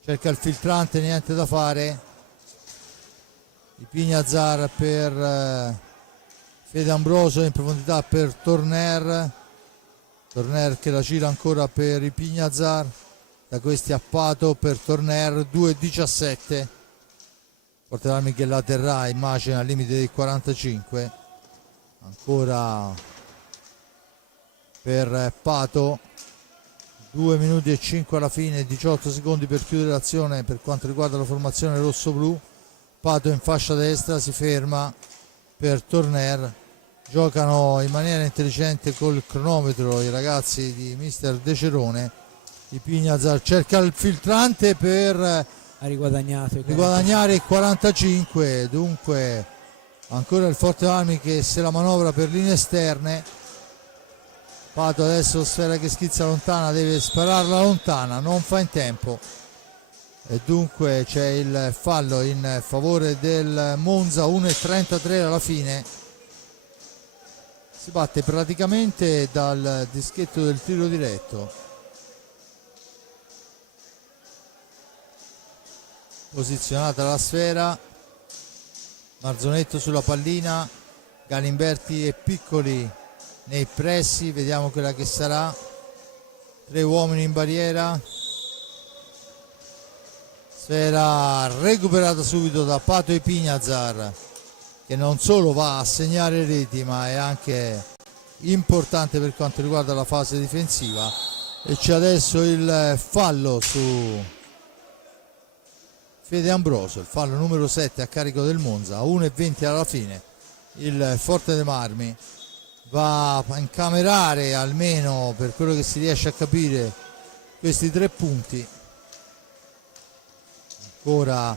Cerca il filtrante, niente da fare. Di Pignazar per Fede Ambrosio, in profondità per Torner che la gira ancora per i Pignazar, da questi a Pato per Torner. 2:17, Forte Armi che la terrà, immagina, al limite dei 45. Ancora per Pato, 2 minuti e 5 alla fine, 18 secondi per chiudere l'azione per quanto riguarda la formazione rosso-blu. Pato in fascia destra, si ferma per Torner. Giocano in maniera intelligente col cronometro i ragazzi di mister De Cerone. Di Pignazar cerca il filtrante per Ha riguadagnato riguadagnare i 45. Dunque ancora il Forte Armi che se la manovra per linee esterne. Pato adesso sfera che schizza lontana, deve spararla lontana, non fa in tempo. E dunque c'è il fallo in favore del Monza. 1:33 alla fine, si batte praticamente dal dischetto del tiro diretto. Posizionata la sfera, Marzonetto sulla pallina, Galimberti e Piccoli nei pressi, vediamo quella che sarà. 3 uomini in barriera. Sfera recuperata subito da Pato e Pignazar, che non solo va a segnare reti ma è anche importante per quanto riguarda la fase difensiva. E c'è adesso il fallo su Fede Ambrosio, il fallo numero 7 a carico del Monza. A 1:20 alla fine il Forte dei Marmi va a incamerare, almeno per quello che si riesce a capire, questi 3 punti. Ancora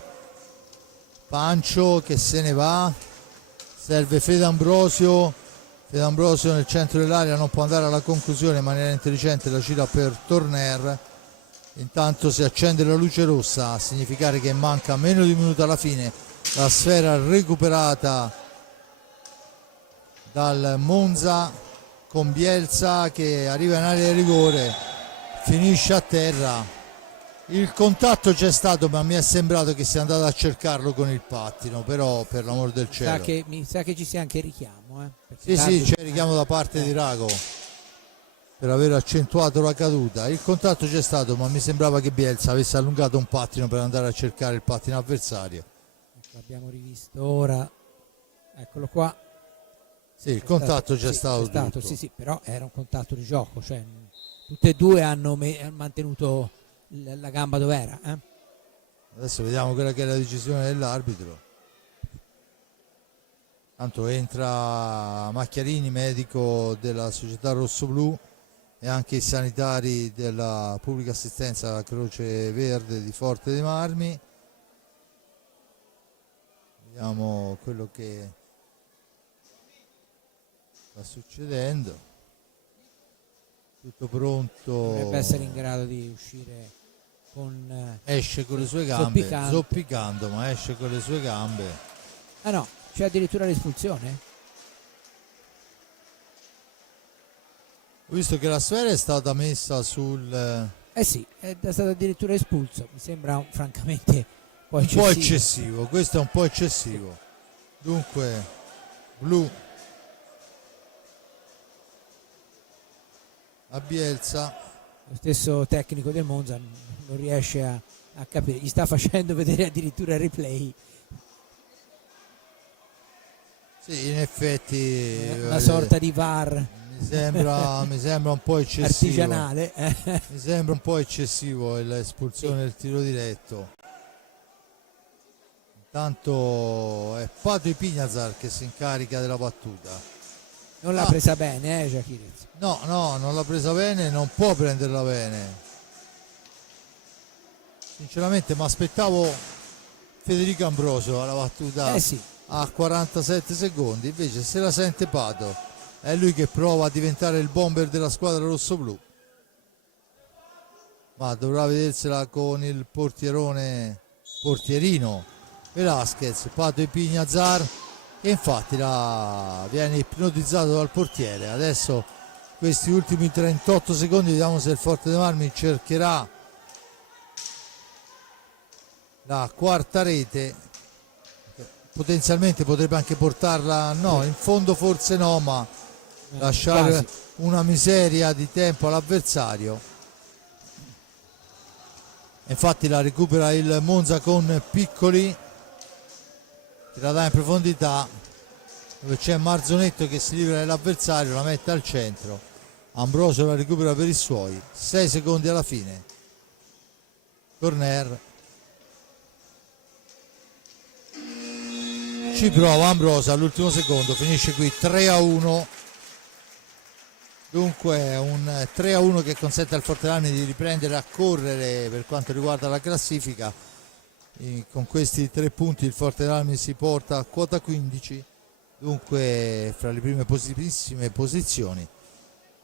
Pancio che se ne va, serve Fede Ambrosio nel centro dell'area, non può andare alla conclusione in maniera intelligente, la gira per Torner. Intanto si accende la luce rossa, a significare che manca meno di un minuto alla fine. La sfera recuperata dal Monza con Bielsa che arriva in area di rigore, finisce a terra. Il contatto c'è stato, ma mi è sembrato che sia andato a cercarlo con il pattino, però per l'amor del cielo. Mi sa che ci sia anche richiamo. Sì, c'è richiamo da parte di Rago per aver accentuato la caduta. Il contatto c'è stato, ma mi sembrava che Bielsa avesse allungato un pattino per andare a cercare il pattino avversario. Ecco, abbiamo rivisto ora, eccolo qua. Sì, il contatto c'è stato tutto. Sì, però era un contatto di gioco, cioè tutte e due hanno mantenuto la gamba dove era. Adesso vediamo quella che è la decisione dell'arbitro. Tanto entra Macchiarini, medico della società rossoblù, e anche i sanitari della pubblica assistenza Croce Verde di Forte dei Marmi. Vediamo quello che sta succedendo. Tutto pronto. Dovrebbe essere in grado di uscire con esce con le sue gambe, zoppicando, ma esce con le sue gambe. Ah no, c'è addirittura l'espulsione? Ho visto che la sfera è stata messa sul... Sì, è stato addirittura espulso. Mi sembra francamente un po' eccessivo. Questo è un po' eccessivo. Dunque, blu a Bielsa. Lo stesso tecnico del Monza non riesce a capire, gli sta facendo vedere addirittura il replay. Sì, in effetti una sorta di VAR. Mi sembra un po' eccessivo. Artigianale. Mi sembra un po' eccessivo l'espulsione del tiro diretto. Intanto è Pato Ipignazar che si incarica della battuta. Non l'ha presa bene, Giachiriz. No, non l'ha presa bene, non può prenderla bene. Sinceramente mi aspettavo Federico Ambrosio alla battuta a 47 secondi, invece se la sente Pato. È lui che prova a diventare il bomber della squadra rossoblù, ma dovrà vedersela con il portierino Velasquez. Pato Ipignazar, e infatti viene ipnotizzato dal portiere. Adesso questi ultimi 38 secondi vediamo se il Forte dei Marmi cercherà la quarta rete, potenzialmente potrebbe anche portarla, no, in fondo forse no, ma lasciare quasi una miseria di tempo all'avversario. Infatti la recupera il Monza con Piccoli, che la dà in profondità, dove c'è Marzonetto che si libera dell'avversario, la mette al centro. Ambrosio la recupera per i suoi. 6 secondi alla fine. Corner. Ci prova Ambrosio all'ultimo secondo, finisce qui 3-1. Dunque un 3-1 che consente al Forte Marmi di riprendere a correre per quanto riguarda la classifica. Con questi 3 punti il Forte Marmi si porta a quota 15, dunque fra le prime positivissime posizioni.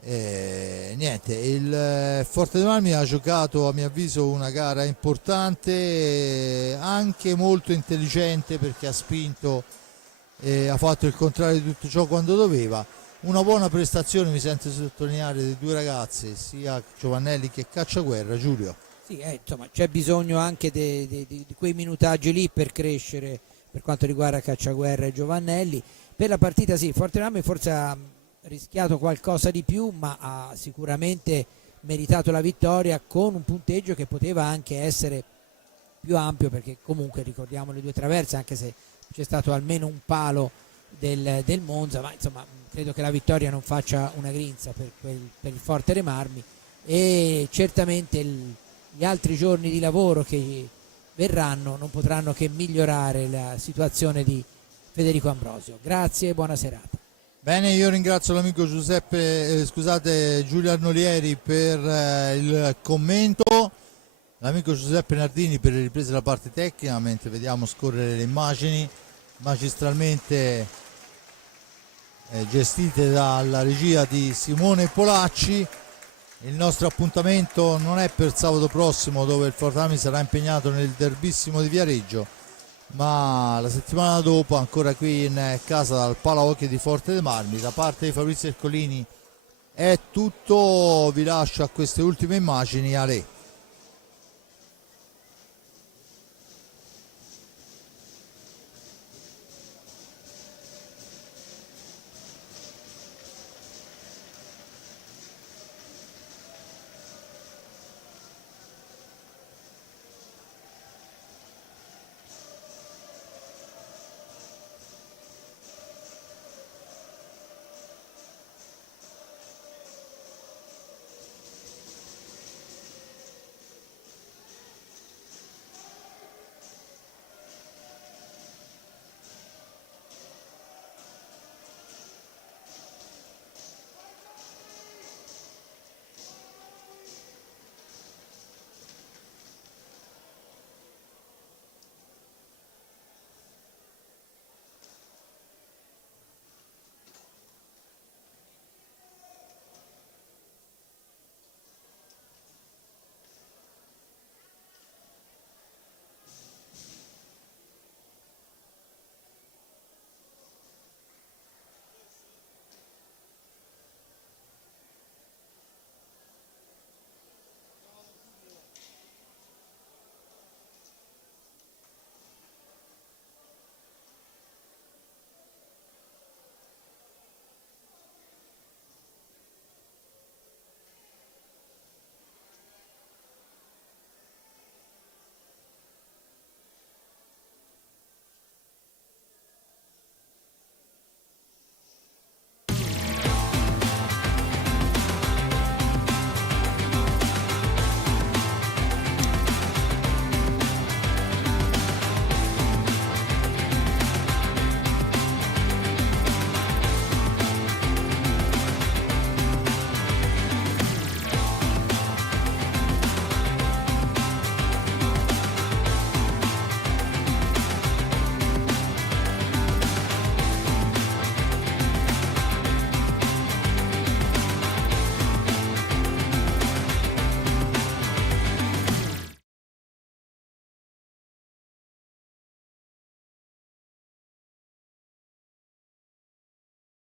Niente, il Forte dei Marmi ha giocato a mio avviso una gara importante, anche molto intelligente, perché ha spinto e ha fatto il contrario di tutto ciò quando doveva. Una buona prestazione, mi sento sottolineare, dei due ragazzi, sia Giovannelli che Cacciaguerra. Giulio. Sì, insomma c'è bisogno anche di quei minutaggi lì per crescere per quanto riguarda Cacciaguerra e Giovannelli. Per la partita sì, Forte Marmi forse ha rischiato qualcosa di più, ma ha sicuramente meritato la vittoria con un punteggio che poteva anche essere più ampio, perché comunque ricordiamo le due traverse, anche se c'è stato almeno un palo del Monza, ma insomma credo che la vittoria non faccia una grinza per il Forte dei Marmi, e certamente gli altri giorni di lavoro che verranno non potranno che migliorare la situazione di Federico Ambrosio. Grazie e buona serata. Bene, io ringrazio l'amico Giulio Arnolieri per il commento, l'amico Giuseppe Nardini per le riprese della parte tecnica, mentre vediamo scorrere le immagini magistralmente gestite dalla regia di Simone Polacci. Il nostro appuntamento non è per sabato prossimo, dove il Forte Marmi sarà impegnato nel derbissimo di Viareggio, ma la settimana dopo ancora qui in casa dal Palaocchi di Forte dei Marmi. Da parte di Fabrizio Ercolini è tutto, vi lascio a queste ultime immagini. Ale.